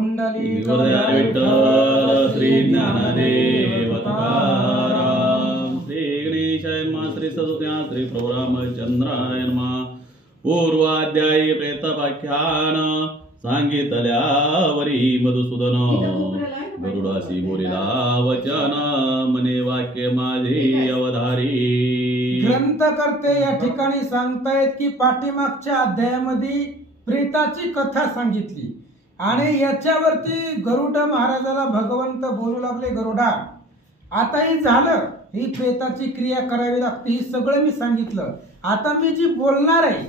कुंडली विठ्ठल श्री ज्ञानदेव तुकाराम श्री गणेशाय नमः श्री सदुत्या श्री प्रभु रामचंद्राय नमः पूर्वाध्यायी प्रेतपाख्यान सांगितल्यावरी मधुसूदन गरुडासी बोलिला वचन मने वाक्य माझे अवधारी। ग्रंथकर्ते या ठिकाणी सांगतायत की पाठीमागच्या अध्यायामध्ये प्रेताची कथा सांगितली आणि याच्यावरती गरुड महाराजाला भगवंत बोलू लागले, गरुडा आता हे झालं, ही प्रेताची क्रिया करावी लागते, हे सगळं मी सांगितलं, आता मी जी बोलणार आहे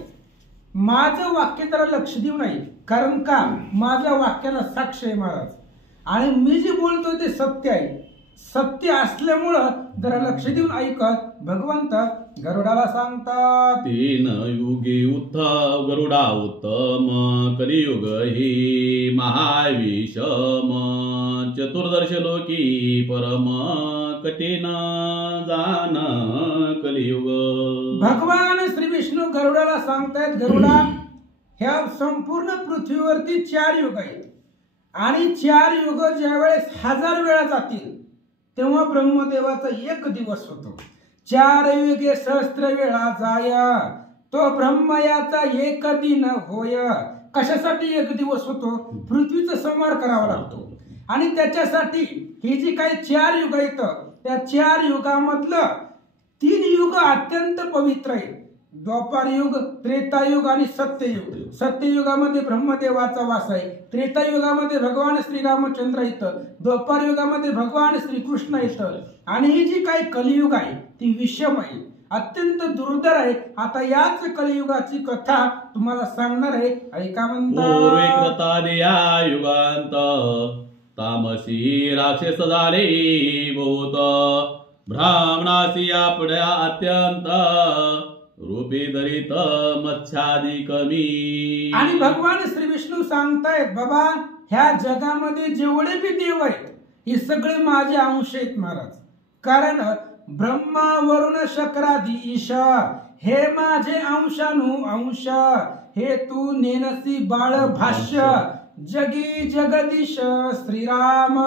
माझं वाक्य जरा लक्ष देऊ नाही, कारण का माझ्या वाक्याला साक्ष आहे महाराज, आणि मी जे बोलतोय ते सत्य आहे, सत्य असल्यामुळं जरा लक्ष देऊन ऐकत भगवंत गरुडाला सांगतात, तीन युगी गरुडा उत्तम कलियुग ही महाविषम चतुर्दश लोकी परम कठीण जान कलियुग। भगवान श्री विष्णू गरुडाला सांगतायत, गरुडा ह्या संपूर्ण पृथ्वीवरती 4 युग आहेत आणि 4 युग ज्यावेळेस 1000 वेळा जातील तेव्हा ब्रह्मदेवाचा 1 दिवस होतो, 4 युगे सहस्त्र वेळा जाय तो ब्रह्मयाचा 1 दिन होय। कशासाठी 1 दिवस होतो? पृथ्वीचा संहार करावा लागतो आणि त्याच्यासाठी ही जी काही 4 युग आहेत त्या 4 युगामधलं 3 युग अत्यंत पवित्र आहेत, द्वापारयुग, त्रेतायुग आणि सत्ययुग। सत्ययुगामध्ये ब्रह्मदेवाचा वास आहे, त्रेतायुगामध्ये भगवान श्रीरामचंद्र इथं, द्वापारयुगामध्ये भगवान श्रीकृष्ण इथं, आणि ही जी काही कलियुग आहे ती विषम आहे, अत्यंत दुर्धर आहे। आता याच कलियुगाची कथा तुम्हाला सांगणार आहे, ऐका म्हणतात। युगांत तामसी राक्षस झाले बहुत ब्राह्मणासी आपल्या अत्यंत रूपी धरित मत्स्यादी कमी। आणि भगवान श्री विष्णू सांगतायत, बाबा ह्या जगामध्ये जेवढे बी देव आहेत हे सगळे माझे अंश आहेत महाराज, कारण ब्रह्मा वरुण शक्रादी ईश हे माझे अंशानु अंश, हे तू नेनसी बाळ भाष्य जगी जगदीश श्रीराम।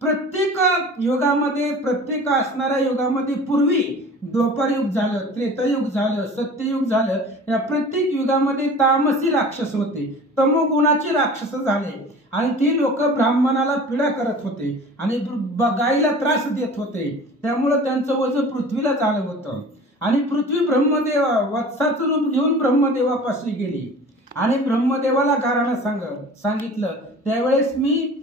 प्रत्येक युगामध्ये, प्रत्येक असणाऱ्या युगामध्ये पूर्वी द्वापारयुग झालं, त्रेतायुग झालं, सत्ययुग झालं, या प्रत्येक युगामध्ये तामसी राक्षस होते, तमोगुणाचे राक्षस झाले आणि ती लोक ब्राह्मणाला पीडा करत होते आणि गायीला त्रास देत होते, त्यामुळे त्यांचं वजन पृथ्वीला झालं होतं आणि पृथ्वी ब्रह्मदेवा वत्साचं रूप घेऊन ब्रह्मदेवापाशी गेली आणि ब्रह्मदेवाला घराणं सांगितलं, त्यावेळेस मी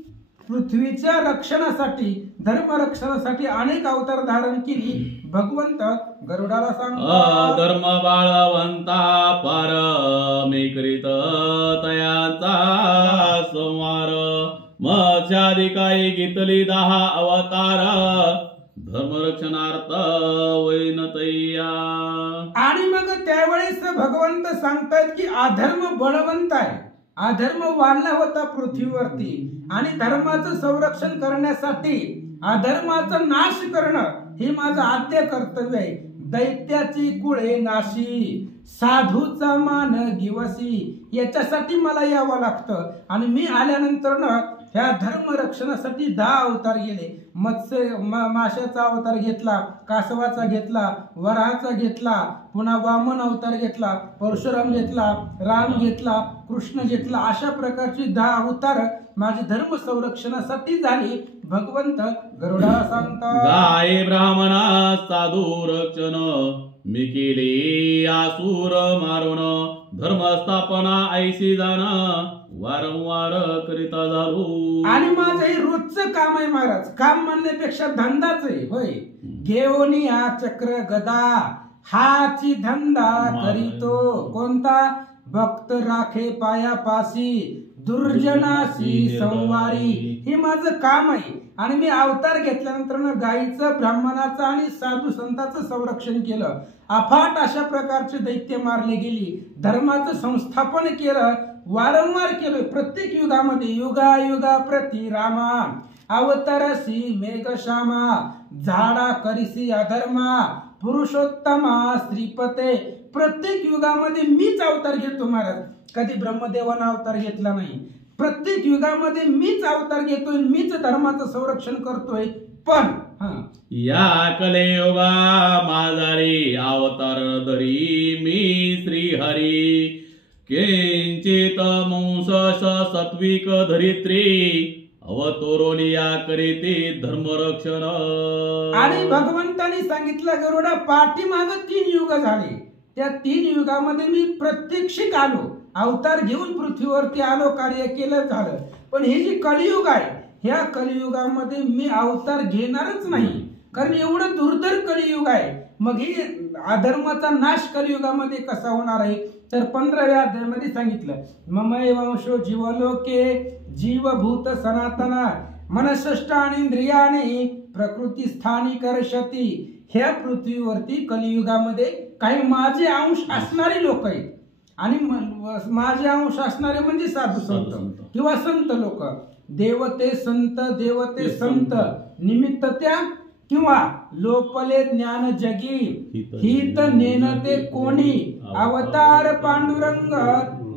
पृथ्वीच्या रक्षणासाठी, धर्म रक्षणासाठी अनेक अवतार धारण केली। भगवंत गरुडाला सांगतात, धर्म बाळवंता पार मी करीत तयाचा संवार मत्स्यादी काही घेतली 10 अवतार धर्मरक्षणार्थ वैनतय्या। आणि मग त्यावेळेस भगवंत सांगतात की अधर्म बळवंत आहे, अधर्म वाढला होता पृथ्वीवरती आणि धर्माचं संरक्षण करण्यासाठी अधर्माचा नाश करणं हे माझं आद्य कर्तव्य आहे। दैत्याची कुळे नाशी साधूचा मान गिवसी, याच्यासाठी मला यावं लागतं आणि मी आल्यानंतर ना ह्या धर्म रक्षणासाठी 10 अवतार गेले, माशाचा अवतार घेतला, कासवाचा घेतला, वराहाचा घेतला, पुन्हा वामन अवतार घेतला, परशुराम घेतला, राम घेतला, कृष्ण घेतला, अशा प्रकारची 10 अवतार माझे धर्म संरक्षणासाठी झाली। भगवंत गरुडाला सांगतात, गाय ब्राह्मणा साधू रक्षण मी केली आसुर मारून धर्मस्थापना ऐशी जाणा वारंवार करिता झालो। आणि माझं हे रोजचं काम आहे महाराज, काम म्हणण्यापेक्षा धंदाच आहे, होय। घेऊन या चक्र गदा हाची धंदा करीतो, कोणता? भक्त राखे पायापासी दुर्जनाशी संवारी, हे माझं काम आहे आणि मी अवतार घेतल्यानंतर गायीचं, ब्राह्मणाचं आणि साधू संतांचं संरक्षण केलं, अफाट अशा प्रकारचे दैत्य मारले गेली, धर्माचं संस्थापन केलं, वारंवार केलं, प्रत्येक युगामध्ये युगा प्रति रामा अवतारसी मेघश्यामा झाडा करिसी अधर्मा पुरुषोत्तमा श्रीपते। प्रत्येक युगामध्ये मीच अवतार घेतो महाराज, कधी ब्रह्मदेवानं अवतार घेतला नाही, प्रत्येक युगामध्ये मीच अवतार घेतोय, मीच धर्माचं संरक्षण करतोय. पण या कलियुगा माझारी अवतार धरी मी श्रीहरी किंचित मंसस सत्विक धरित्री अवतरोनिया करीते धर्मरक्षण. आणि भगवंतांनी सांगितलं गरुडा पाठीमाग 3 युग झाले, त्या 3 युगामध्ये मी प्रत्यक्षिक आलो, अवतार घेऊन पृथ्वीवरती आलो, कार्य केलं झालं. पण हे जे कलियुग आहे, ह्या कलियुगामध्ये मी अवतार घेणारच नाही, कारण एवढं दुर्धर कलियुग आहे. मग ही अधर्माचा नाश कलियुगामध्ये कसा होणार आहे, तर 15व्या अध्यायामध्ये सांगितलं ममैव वंशो जीवलोके जीवभूत सनातना मनसष्टानी इंद्रियाणी प्रकृती स्थानी करशती. ह्या पृथ्वीवरती कलियुगामध्ये काही माझे अंश असणारे लोक आहेत, आणि माझे अंश असणारे म्हणजे साधू संत किंवा संत लोक. देवते संत निमित्त त्या किंवा लोपले ज्ञान जगी हित नेनते कोणी अवतार पांडुरंग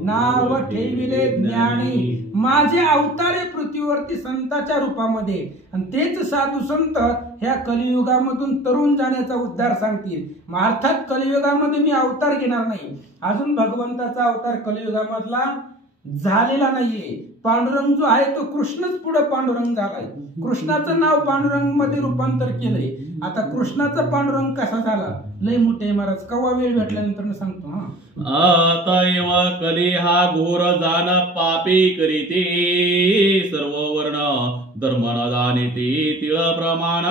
नाव ठेविले ज्ञानी. माझे अवतार आहे पृथ्वीवरती संताच्या रूपामध्ये, आणि तेच साधू संत ह्या कलियुगामधून तरुण जाण्याचा उद्धार सांगतील. अर्थात कलियुगामध्ये मी अवतार घेणार नाही, अजून भगवंताचा अवतार कलियुगामधला झालेला नाहीये. पांडुरंग जो आहे तो कृष्णच पुढे पांडुरंग झालाय, कृष्णाचं नाव पांडुरंग मध्ये रूपांतर केलंय. आता कृष्णाचा पांडुरंग कसा झाला, लय मोठे महाराज, कवा वेळ भेटल्यानंतर सांगतो. अतएव कली हा घोर जाण पापी करीते सर्व वर्ण धर्म न जाणीते तिळ प्रमाण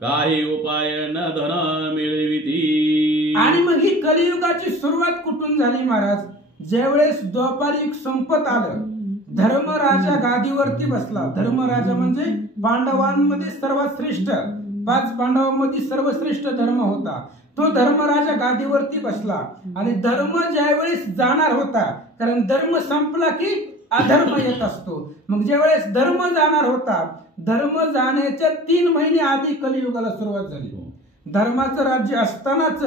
काही उपाय न धन मिळविती. आणि मग ही कलियुगाची सुरुवात कुठून झाली महाराज, ज्यावेळेस द्वापारयुग संपत आलं, धर्मराजा गादीवरती बसला. धर्मराजा म्हणजे पांडवांमध्ये सर्वात श्रेष्ठ, 5 पांडवांमध्ये सर्वश्रेष्ठ धर्म होता. तो धर्मराजा गादीवरती बसला, आणि धर्म ज्यावेळेस जाणार होता, कारण धर्म संपला की अधर्म येत असतो. मग ज्यावेळेस धर्म जाणार होता, धर्म जाण्याच्या 3 महिने आधी कलियुगाला सुरुवात झाली. धर्माचं राज्य असतानाच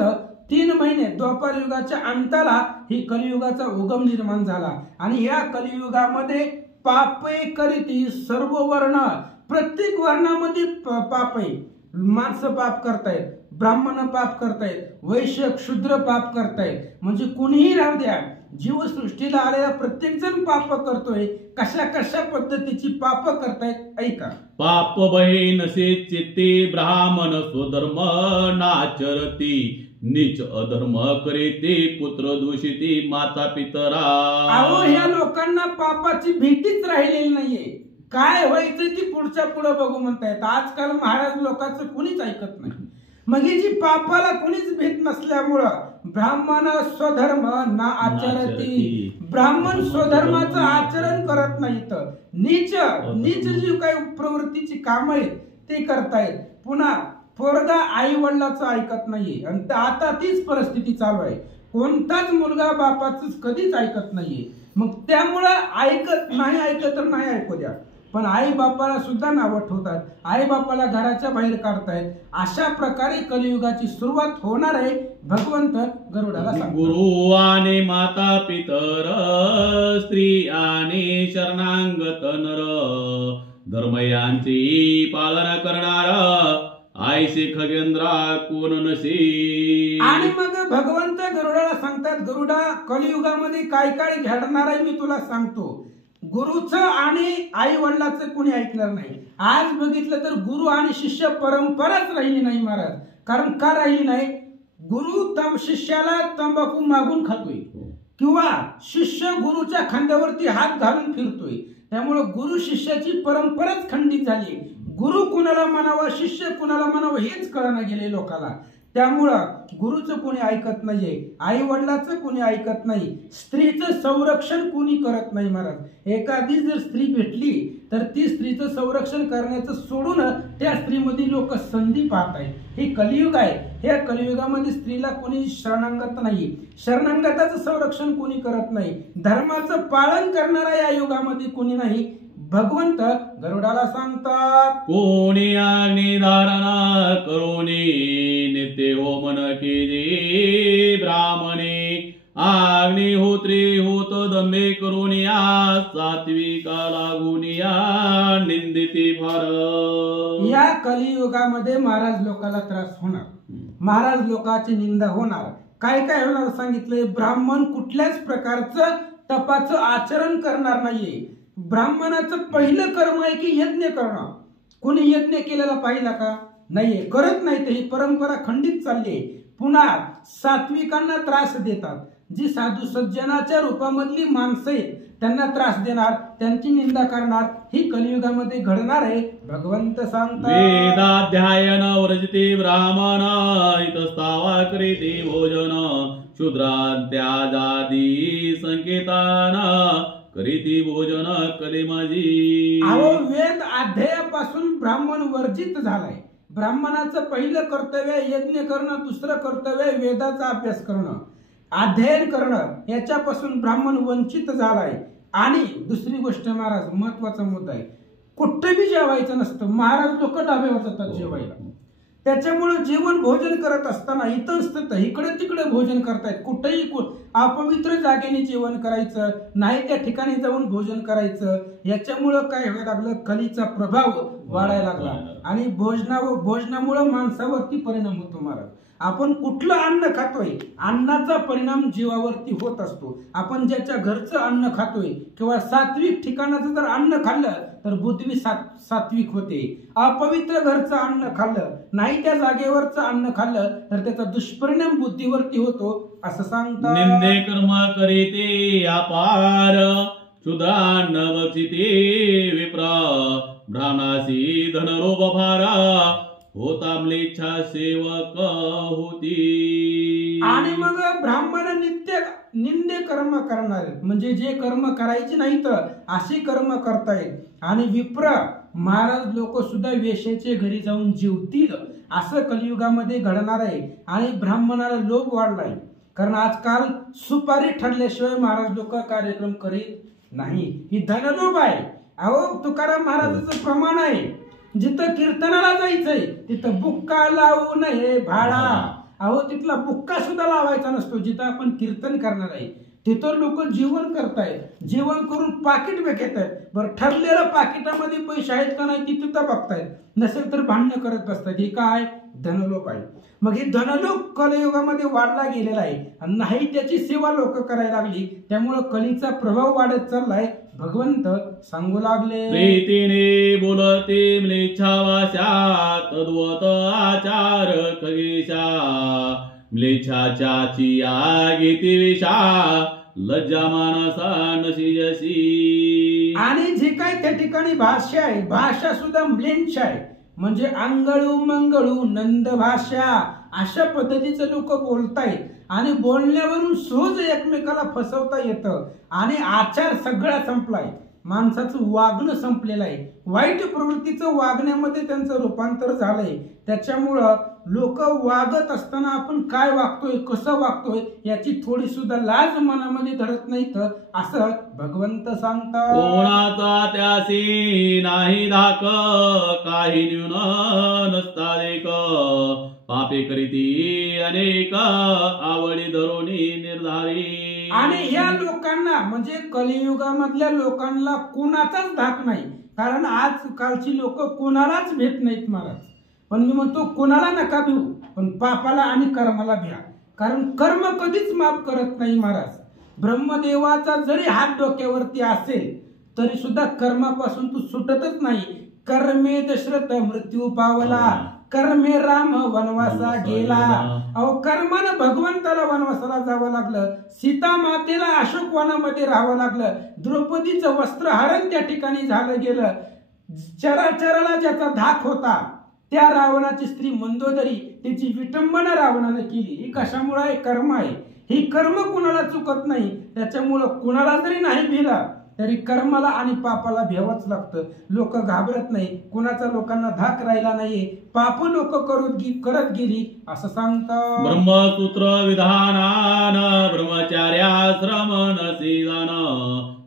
3 महिने द्वापार युगाच्या अंताला ही कलियुगाचा उगम निर्माण झाला. आणि या कलियुगामध्ये पापे करीती सर्व वर्ण, प्रत्येक वर्णामध्ये पाप आहे. माणसं पाप करतायत, ब्राह्मण पाप करतायत, वैश्य शूद्र पाप करतायत, म्हणजे कुणीही राहू द्या, जीवसृष्टीला आलेला प्रत्येक जण पाप करतोय. कशा कशा पद्धतीची पाप करतायत ऐका. पाप भय नसे चित्ते ब्राह्मण स्वधर्म नाचरती नीच अधर्म करीते पुत्र दूषिती माता पितरा. अहो ह्या लोकांना पापाची भीतीच राहिलेली नाहीये, काय व्हायचं ती पुढच्या पुढे बघू म्हणतायत. आजकाल महाराज लोकांचं कुणीच ऐकत नाही. मग ही जी पापाला कुणीच भीत नसल्यामुळं ब्राह्मण स्वधर्म ना आचरती, ब्राह्मण स्वधर्माचं आचरण करत नाहीत, नीच जी काही प्रवृत्तीची काम आहेत ते करतायत. पुन्हा पोरगा आई वडिलाचं ऐकत नाहीये, आणि आता तीच परिस्थिती चालू आहे. कोणताच मुलगा बापाच कधीच ऐकत नाहीये. मग त्यामुळं ऐकत तर नाही ऐकू द्या, पण आई बापाला सुद्धा नावं ठेवतात, आई बापाला घराच्या बाहेर काढतायत. अशा प्रकारे कलियुगाची सुरुवात होणार आहे. भगवंत गरुडाला सांगतात, गुरु आणि माता पितर स्त्री आणि शरणांगत नर धर्म यांची पालन करणार आईशी खगेंद्रा कोण नसे. आणि मग भगवंत गरुडाला सांगतात, गरुडा कलियुगामध्ये काय काय घडणार आहे मी तुला सांगतो. गुरुचं आणि आई वडिलाचं कोणी ऐकणार नाही. आज बघितलं तर गुरु आणि शिष्य परंपराच राहिली नाही महाराज. कारण का राहिली नाही, गुरु शिष्याला तंबाखू मागून खातोय, किंवा शिष्य गुरुच्या खांद्यावरती हात घालून फिरतोय. त्यामुळे गुरु शिष्याची परंपराच खंडित झाली. गुरु कुणाला म्हणावं, शिष्य कुणाला म्हणावं हेच कळना गेले लोकाला. त्यामुळं गुरुचं कोणी ऐकत नाहीये, आई वडिलाचं कोणी ऐकत नाही, स्त्रीचं संरक्षण कोणी करत नाही महाराज. एखादी जर स्त्री भेटली तर ती स्त्रीचं संरक्षण करण्याचं सोडून त्या स्त्रीमध्ये लोक संधी पाहत आहेत. हे कलियुग आहे. ह्या कलियुगामध्ये स्त्रीला कोणी शरणागत नाही, शरणागताचं संरक्षण कोणी करत नाही, धर्माचं पालन करणारा या युगामध्ये कोणी नाही. भगवंत गरुडाला सांगतात, कोणी अग्नी धारणा करोनी नित्य होमन केले ब्राह्मणे अग्निहोत्री होत दंभे करून या सात्विका लागून या निंदिती फार. या कलियुगामध्ये महाराज लोकाला त्रास होणार, महाराज लोकांची निंदा होणार. काय काय होणार सांगितलंय. ब्राह्मण कुठल्याच प्रकारचं तपाचं आचरण करणार नाहीये. ब्राह्मणाचं पहिलं कर्म आहे की यज्ञ करणं. कोणी यज्ञ केलेला पाहिला का? नाहीये, करत नाही. ही परंपरा खंडित चालली आहे. पुन्हा सात्विकांना त्रास देतात. जी साधू सज्जनाच्या रूपामधली माणसं आहेत त्यांना त्रास देणार, त्यांची निंदा करणार, ही कलियुगामध्ये घडणार आहे. भगवंत सांगतात, वेदाध्यायन वर्जते ब्राह्मण इतस्तावा करीते भोजन शूद्रांत्याजादी संकेतान करीती भोजन कलिमाजी. अहो, वेद अध्यायापासून ब्राह्मण वर्जित झालाय. ब्राह्मणाचं पहिलं कर्तव्य यज्ञ करणं, दुसरं कर्तव्य वेदाचा अभ्यास करणं, अध्ययन करणं. याच्यापासून ब्राह्मण वंचित झालाय. आणि दुसरी गोष्ट महाराज, महत्वाचा मुद्दा आहे, कुठं बी जेवायचं नसतं. महाराज लोक डाब्यावर जातात जेवायला. त्याच्यामुळे जेवण भोजन करत असताना इथं असतं इकडे तिकडे भोजन करतायत. कुठेही अपवित्र जागेने जेवण करायचं नाही, त्या ठिकाणी जाऊन भोजन करायचं. याच्यामुळं काय व्हायला लागलं, कलीचा प्रभाव वाढायला लागला आणि भोजनामुळे माणसावरती परिणाम होतो. महाराज, आपण कुठलं अन्न खातोय, अन्नाचा परिणाम जीवावरती होत असतो. आपण ज्याच्या घरचं अन्न खातोय किंवा सात्विक ठिकाणाचं जर अन्न खाल्लं तर बुद्धी सात्विक होते. अपवित्र घरचं अन्न खाल्लं नाही, त्या जागेवरचं अन्न खाल्लं तर त्याचा दुष्परिणाम बुद्धीवरती होतो, असं सांगतात. निंदे कर्म करीते अपार क्षुद्रान्न बक्षिते विप्र ब्राह्मणासी धनरोप फार होता म्लेच्छा सेवक होती. आणि मग ब्राह्मण निंदे कर्म करणार, म्हणजे जे कर्म करायचे नाही तर अशी कर्म करतायत. आणि विप्र महाराज लोक सुद्धा वेश्याचे घरी जाऊन जेवतील, असं कलियुगामध्ये घडणार आहे. आणि ब्राह्मणाला लोभ वाढलाय, कारण आजकाल सुपारी ठरल्याशिवाय महाराज लोक कार्यक्रम करीत नाही. ही धनलोभ आहे. अहो, तुकाराम महाराजाचं प्रमाण आहे, जिथं कीर्तनाला जायचंय तिथं बुक्का लावू नये भाडा. अहो, तिथला बुक्का सुद्धा लावायचा नसतो. जिथं आपण कीर्तन करणार आहे तिथं लोक जेवण करतायत, जेवण करून पाकिट घेत आहेत. बरं, ठरलेलं पाकिटामध्ये पैसे आहेत का नाही तिथं तर बघतायत, नसेल तर भांडणं करत बसतात. हे काय धनलोभ आहे. मग हे धनलोभ कलियुगामध्ये वाढला गेलेला आहे आणि नाही त्याची सेवा लोक करायला लागली. त्यामुळं कलीचा प्रभाव वाढत चाललाय. भगवंत सांगू लागले, प्रीतीने बोलते म्लेच्छा वाचा तद्वत आचार खगेशा म्लेच्छाची आगीती विषा लज्जा मानसा नशिजसी. आणि जे काय त्या ठिकाणी भाषा आहे, भाषा सुद्धा म्लेच्छ आहे. म्हणजे अंगळू मंगळू नंद भाषा, अशा पद्धतीचं लोक बोलतायत. आणि बोलण्यावरून सहज एकमेकाला फसवता येतं. आणि आचार सगळा संपलाय, माणसाचं वागणं संपलेलं आहे. वाईट प्रवृत्तीचं वागण्यामध्ये त्यांचं रूपांतर झालंय. त्याच्यामुळं लोक वागत असताना आपण काय वागतोय, कसं वागतोय याची थोडी सुद्धा लाज मनामध्ये धरत नाहीत, असं भगवंत सांगतात. कोणाचा त्यासी नाही धाक काही न्यून नसता देक पापे करीती अनेक आवडी धरोनी निर्धारी. आणि या लोकांना म्हणजे कलियुगामधल्या लोकांना कोणाचाच धाक नाही, कारण आजकालची लोक कोणालाच भेट नाहीत महाराज. पण मी म्हणतो कोणाला नका भिऊ, पण पापाला आणि कर्माला भ्या, कारण कर्म कधीच माफ करत नाही महाराज. ब्रह्मदेवाचा जरी हात डोक्यावरती असेल तरी सुद्धा कर्मापासून तू सुटतच नाही. कर्मे दशरथ मृत्यू पावला, कर्मे राम वनवासा गेला. अहो, कर्मानं भगवंताला वनवासाला जावं लागलं, सीता मातेला अशोक वनामध्ये राहावं लागलं, द्रौपदीचं वस्त्रहरण त्या ठिकाणी झालं गेलं. चराचराला ज्याचा धाक होता त्या रावणाची स्त्री मंदोदरी, त्याची विटंबना रावणाने केली. ही कशामुळे आहे? कर्म आहे. ही कर्म कुणाला चुकत नाही. त्याच्यामुळं कुणाला जरी नाही भिला तरी कर्माला आणि पापाला भ्यावंच लागतं. लोक घाबरत नाही, कुणाचा लोकांना धाक राहिला नाही, पाप लोक करत गेली, असं सांगतात. ब्रह्मसूत्र विधानान ब्रह्मचार्याश्रम नसीदान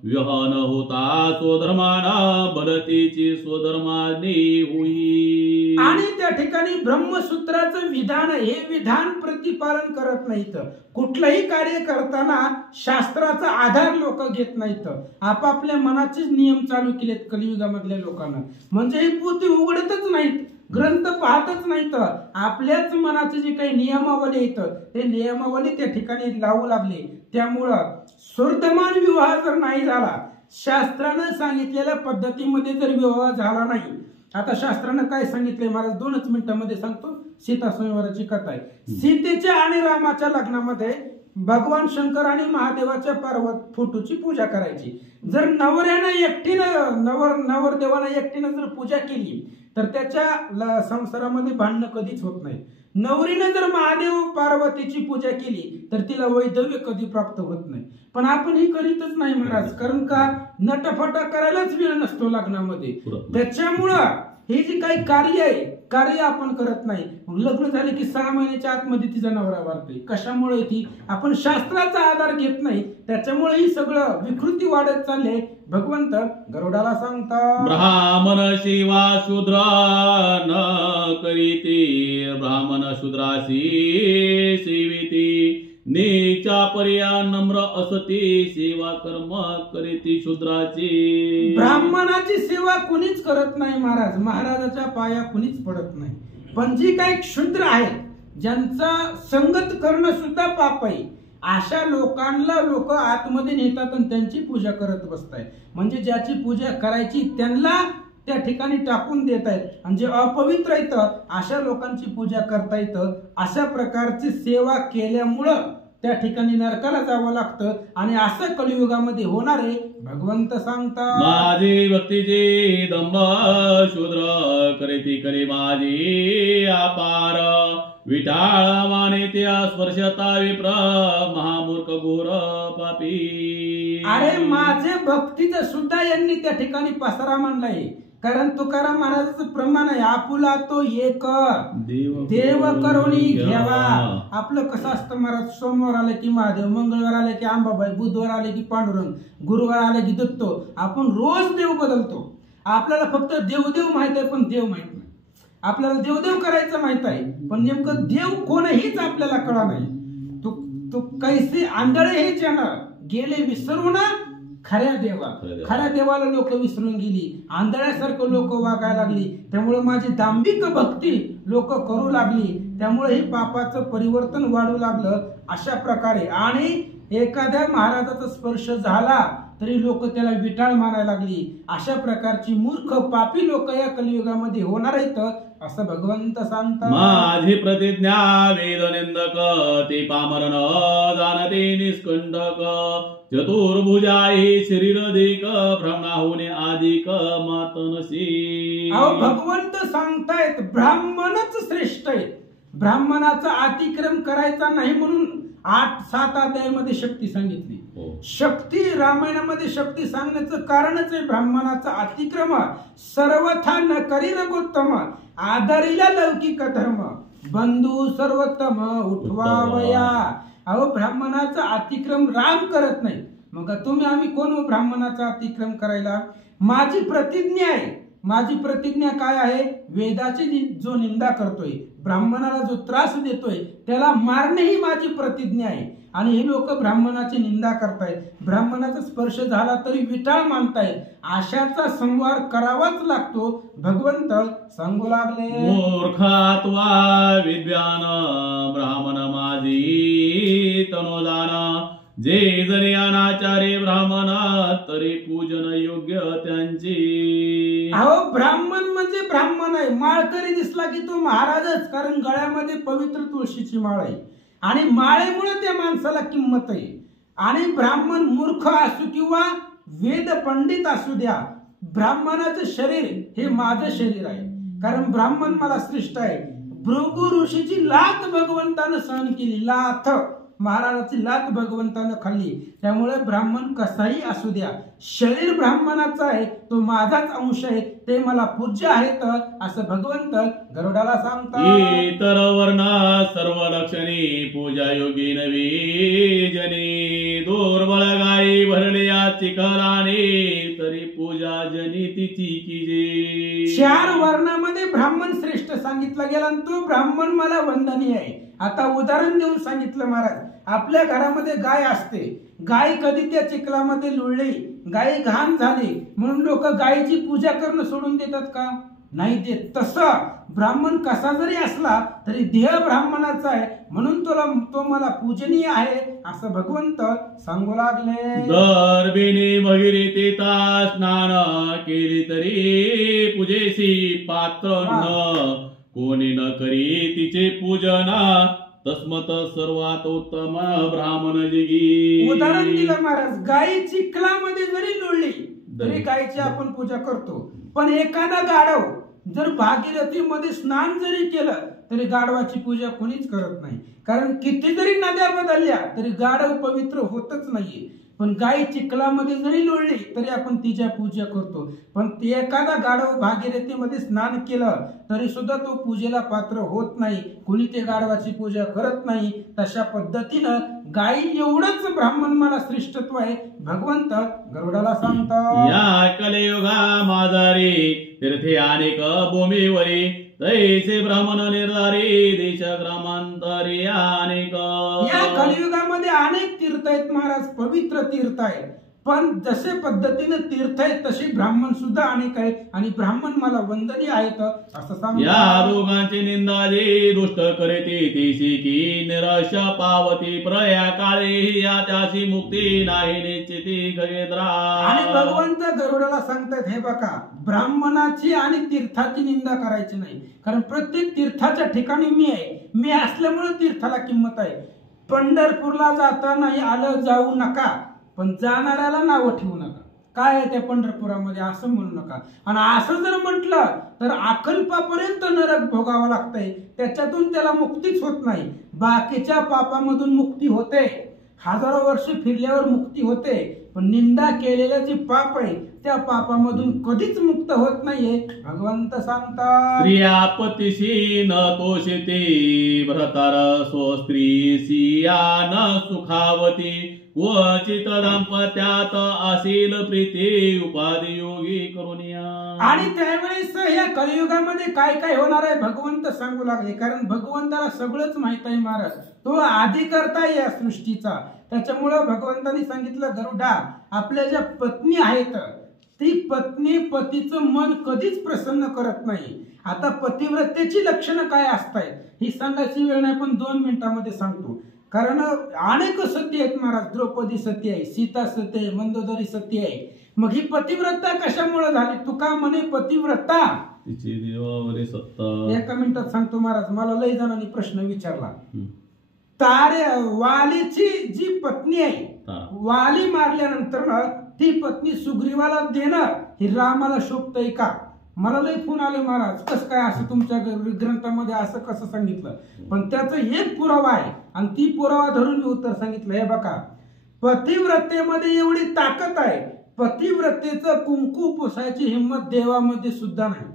विहन होता स्वधर्माना बलतेची स्वधर्माने होई. आणि त्या ठिकाणी ब्रह्मसूत्राचं विधान हे विधान प्रतिपालन करत नाहीत. कुठलंही कार्य करताना शास्त्राचा आधार लोक घेत नाहीत. आपापल्या मनाचेच नियम चालू केलेत कलियुगामधल्या लोकांना. म्हणजे ही पोथी उघडतच नाहीत, ग्रंथ पाहतच नाहीत. आपल्याच मनाचे जे काही नियमावली आहेत ते नियमावली त्या ठिकाणी लावू लागले. त्यामुळं स्वर्धमान विवाह जर नाही झाला, शास्त्रानं सांगितलेल्या पद्धतीमध्ये जर विवाह झाला नाही. आता शास्त्रानं काय सांगितलंय महाराज 2च मिनिटांमध्ये सांगतो. सीता स्वयंवराची कथा आहे. सीतेच्या आणि रामाच्या लग्नामध्ये भगवान शंकर आणि महादेवाच्या पार्वत फोटोची पूजा करायची. जर नवऱ्यानं एकटीनं नवरदेवानं एकटीनं जर पूजा केली तर त्याच्या संसारामध्ये भांडणं कधीच होत नाही. नवरीनं जर महादेव पार्वतीची पूजा केली तर तिला वैधव्य कधी प्राप्त होत नाही. पण आपण ही करीतच नाही महाराज. कारण का नटफटा करायलाच वेळ नसतो लग्नामध्ये. त्याच्यामुळं हे जे काही कार्य आहे कार्य आपण करत नाही. लग्न झाले की 6 महिन्याच्या आतमध्ये तिचा नवरा वारतोय. कशामुळे ती आपण शास्त्राचा आधार घेत नाही. त्याच्यामुळे ही सगळं विकृती वाढत चालले. भगवंत गरुडाला सांगता ब्राह्मण शिवा शूद्र न करीते ब्राह्मण शूद्रासी सेविते नीचा पर्या नम्र असते सेवा कर्म करीती शूद्राची. ब्राह्मणाची सेवा कुणीच करत नाही महाराज. महाराजाच्या पाया कुणीच पडत नाही. पण जी काही क्षुद्र आहेत ज्यांचा संगत करणं सुद्धा पाप आहे अशा लोकांना लोक आतमध्ये नेतात आणि त्यांची पूजा करत बसताय. म्हणजे ज्याची पूजा करायची त्यांना त्या ठिकाणी टाकून देत आहेत आणि जे अपवित्र आहेत अशा लोकांची पूजा करता येतं. अशा प्रकारची सेवा केल्यामुळं त्या ठिकाणी नरकाला जावं लागतं. आणि असं कलियुगामध्ये होणार आहे. भगवंत सांगतात माझी भक्तीची दंभ शूद्र करीती करी माझी अपार विठाळ माने त्या स्पर्शता विप्र महामूर्ख घोर पापी. अरे माझे भक्तीचं सुद्धा यांनी त्या ठिकाणी पसारा मांडलाय. कारण तुकाराम महाराजाचं प्रमाण आहे आपुला तो एक देव करुणी घ्यावा. आपलं कसं असतं महाराज. सोमवार आले की महादेव, मंगळवार आले की अंबाबाई, बुधवार आले की पांडुरंग, गुरुवार आले की दत्त. आपण रोज देव बदलतो. आपल्याला फक्त देवदेव माहित आहे पण देव माहित नाही. आपल्याला देवदेव करायचं माहित आहे पण नेमकं देव कोण हेच आपल्याला कळा नाही. तू कैसे आंधळे हे जन गेले विसरून खऱ्या देवाला लोक विसरून गेली. आंधळ्यासारखं लोक वागायला लागली. त्यामुळे माझी दांभिक भक्ती लोक करू लागली. त्यामुळे हे पापाचं परिवर्तन वाढू लागलं अशा प्रकारे. आणि एखाद्या महाराजाचा स्पर्श झाला तरी लोक त्याला विटाळ मानायला लागली. अशा प्रकारची मूर्ख पापी लोक या कलियुगामध्ये होणार आहेत असं भगवंत सांगतात. माझी प्रतिज्ञा वेद निंदक ते पामर न जाणते निष्कंडक चतुर्भुजाई शरीर देक भ्रमणा होणे अधिक मातनसी. अहो भगवंत सांगतायत ब्राह्मणच श्रेष्ठ आहेत. ब्राह्मणाचा अतिक्रम करायचा नाही म्हणून 8-7 अध्यायामध्ये शक्ती सांगितली. शक्ती रामायणामध्ये शक्ती सांगण्याचं कारणच आहे ब्राह्मणाचा अतिक्रम सर्वथा न करी रघुत्तम आदरिला लौकिक धर्म बंधू सर्वोत्तम उठवावया. अहो ब्राह्मणाचा अतिक्रम राम करत नाही. मग आम्ही कोण ब्राह्मणाचा अतिक्रम करायला. माझी प्रतिज्ञा आहे. माझी प्रतिज्ञा काय आहे. वेदाची जो निंदा करतोय, ब्राह्मणाला जो त्रास देतोय त्याला मारणे ही माझी प्रतिज्ञा आहे. आणि हे लोक ब्राह्मणाची निंदा करतायत. ब्राह्मणाचा स्पर्श झाला तरी विटाळ मानतायत. अशाचा संवार करावाच लागतो. भगवंत सांगू लागले मूर्खात्वा विद्वान ब्राह्मण माझी तनोदान जे जरी अनाचारे ब्राह्मण तरी पूजन योग्य त्यांची. अहो ब्राह्मण म्हणजे ब्राह्मण आहे. माळकरी दिसला की तो महाराजच. कारण गळ्यामध्ये पवित्र तुळशीची माळ आहे आणि माळेमुळे त्या माणसाला किंमत आहे. आणि ब्राह्मण मूर्ख असू किंवा वेद पंडित असू द्या, ब्राह्मणाचं शरीर हे माझं शरीर आहे. कारण ब्राह्मण मला श्रेष्ठ आहे. भृगु ऋषीची लाथ भगवंतानं सहन केली. लाथ महाराजाची लात भगवंतानं खाल्ली. त्यामुळे ब्राह्मण कसाही असू द्या, शरीर ब्राह्मणाचा आहे, तो माझाच अंश आहे, ते मला पूज्य आहेत असं भगवंत गरुडाला सांगतात. इतर वर्ण सर्व लक्षणी पूजा योगी नवी जनी दुर्बळ गाई भरल्या चिखलाने तरी पूजा जनी तिची कीजे. 4 वर्णामध्ये ब्राह्मण श्रेष्ठ सांगितला गेला आणि तो ब्राह्मण मला वंदनीय आहे. आता उदाहरण देऊन सांगितलं महाराज, आपल्या घरामध्ये गाय असते, गाय कधी त्या चिखलामध्ये लुळली, गाय घाण झाली म्हणून लोक गायीची पूजा करणं सोडून देतात का? नाही देत. तसं ब्राह्मण कसा जरी असला तरी देह ब्राह्मणाचा आहे म्हणून तो मला पूजनीय आहे असं भगवंत सांगू लागले. दर्बिनी भगीरथीता स्नान केली तरी पूजेसी पात्र न कोणी न करी तिचे पूजन तस्मत सर्वात उत्तम ब्राह्मण जिगी. उदाहरण दिलं महाराज, गायी चिखलामध्ये जरी लुळली तरी गायीची आपण पूजा करतो, पण एखादा गाढव जर भागीरथीमध्ये स्नान जरी केलं तरी गाढवाची पूजा कोणीच करत नाही. कारण किती जरी नद्या बदलल्या तरी गाढव पवित्र होतच नाहीये. पण गाय चिखलामध्ये जरी लोळली तरी आपण तिच्या पूजा करतो, पण एखादा गाढव भागीरथीमध्ये स्नान केलं तरी सुद्धा तो पूजेला पात्र होत नाही, कुणी ते गाढवाची पूजा करत नाही. तशा पद्धतीनं गायी एवढंच ब्राह्मण मला श्रेष्ठत्व आहे भगवंत गरुडाला सांगतात. या कलियुगा माजारी तीर्थे अनेक भूमीवरी तैसे ब्राह्मण निर्धारी देश ग्रामांतरी अनेक. या कलियुगामध्ये अनेक तीर्थ आहेत महाराज, पवित्र तीर्थ आहेत, पण जसे पद्धतीने तीर्थ आहेत तसे ब्राह्मण सुद्धा अनेक आहेत आणि ब्राह्मण मला वंदनीय आहेत असं सांगतात. या दोघांची निंदा जे दुष्ट करते तेशी की निराश पावती प्रया काळी या त्याची मुक्ती नाही निश्चिती गगेद्रा. आणि भगवंत गरुडाला सांगतात, हे बघा, ब्राह्मणाची आणि तीर्थाची निंदा करायची नाही, कारण प्रत्येक तीर्थाच्या ठिकाणी मी आहे, मी असल्यामुळे तीर्थाला किंमत आहे. पंढरपूरला जातानाही आलं जाऊ नका, पण जाणाऱ्याला नावं ठेवू नका. काय आहे त्या पंढरपुरामध्ये असं म्हणू नका. आणि असं जर म्हटलं तर अकल्पापर्यंत नरक भोगावं लागतंय, त्याच्यातून त्याला मुक्तीच होत नाही. बाकीच्या पापामधून मुक्ती होते, हजारो वर्ष फिरल्यावर मुक्ती होते, पण निंदा केलेल्या जे पाप आहे त्या पापामधून कधीच मुक्त होत नाहीये भगवंत सांगतात. स्त्रिया पतीशी न तोषते भ्रतार स्वस्त्रीसी या न सुखावती क्वचित दाम्पत्यात असेल प्रीती उपाधी योगी करुनिया. आणि त्यावेळेस या कलियुगामध्ये काय काय होणार आहे भगवंत सांगू लागले, कारण भगवंताला सगळंच माहित आहे महाराज, तो आधी करता या सृष्टीचा. त्याच्यामुळं भगवंतांनी सांगितलं, गरुडा, आपल्या ज्या पत्नी आहेत ती पत्नी पतीचं मन कधीच प्रसन्न करत नाही. आता पतिव्रतेची लक्षणं काय असतात ही सांगायची वेळ नाही, पण 2 मिनिटांमध्ये सांगतो. कारण अनेक सती आहेत महाराज, द्रौपदी सती आहे, सीता सती आहे, मंदोदरी सती आहे. मग ही पतिव्रता कशामुळे झाली? तुका म्हणे पतिव्रता तिची देवावरी सत्ता. 1 मिनिटात सांगतो महाराज, मला लय जणांनी प्रश्न विचारला. वालीची जी पत्नी आहे, वाली मारल्यानंतर ती पत्नी सुग्रीवाला देणार ही रामाला शोभतय का? मला लय फोन आले, महाराज कसं काय असं तुमच्या ग्रंथामध्ये असं कसं सांगितलं? पण त्याचा एक पुरावा आहे आणि ती पुरावा धरून मी उत्तर सांगितलं. हे बघा, पतिव्रतेमध्ये एवढी ताकद आहे, पतिव्रतेचं कुंकू पुसायची हिंमत देवामध्ये सुद्धा नाही.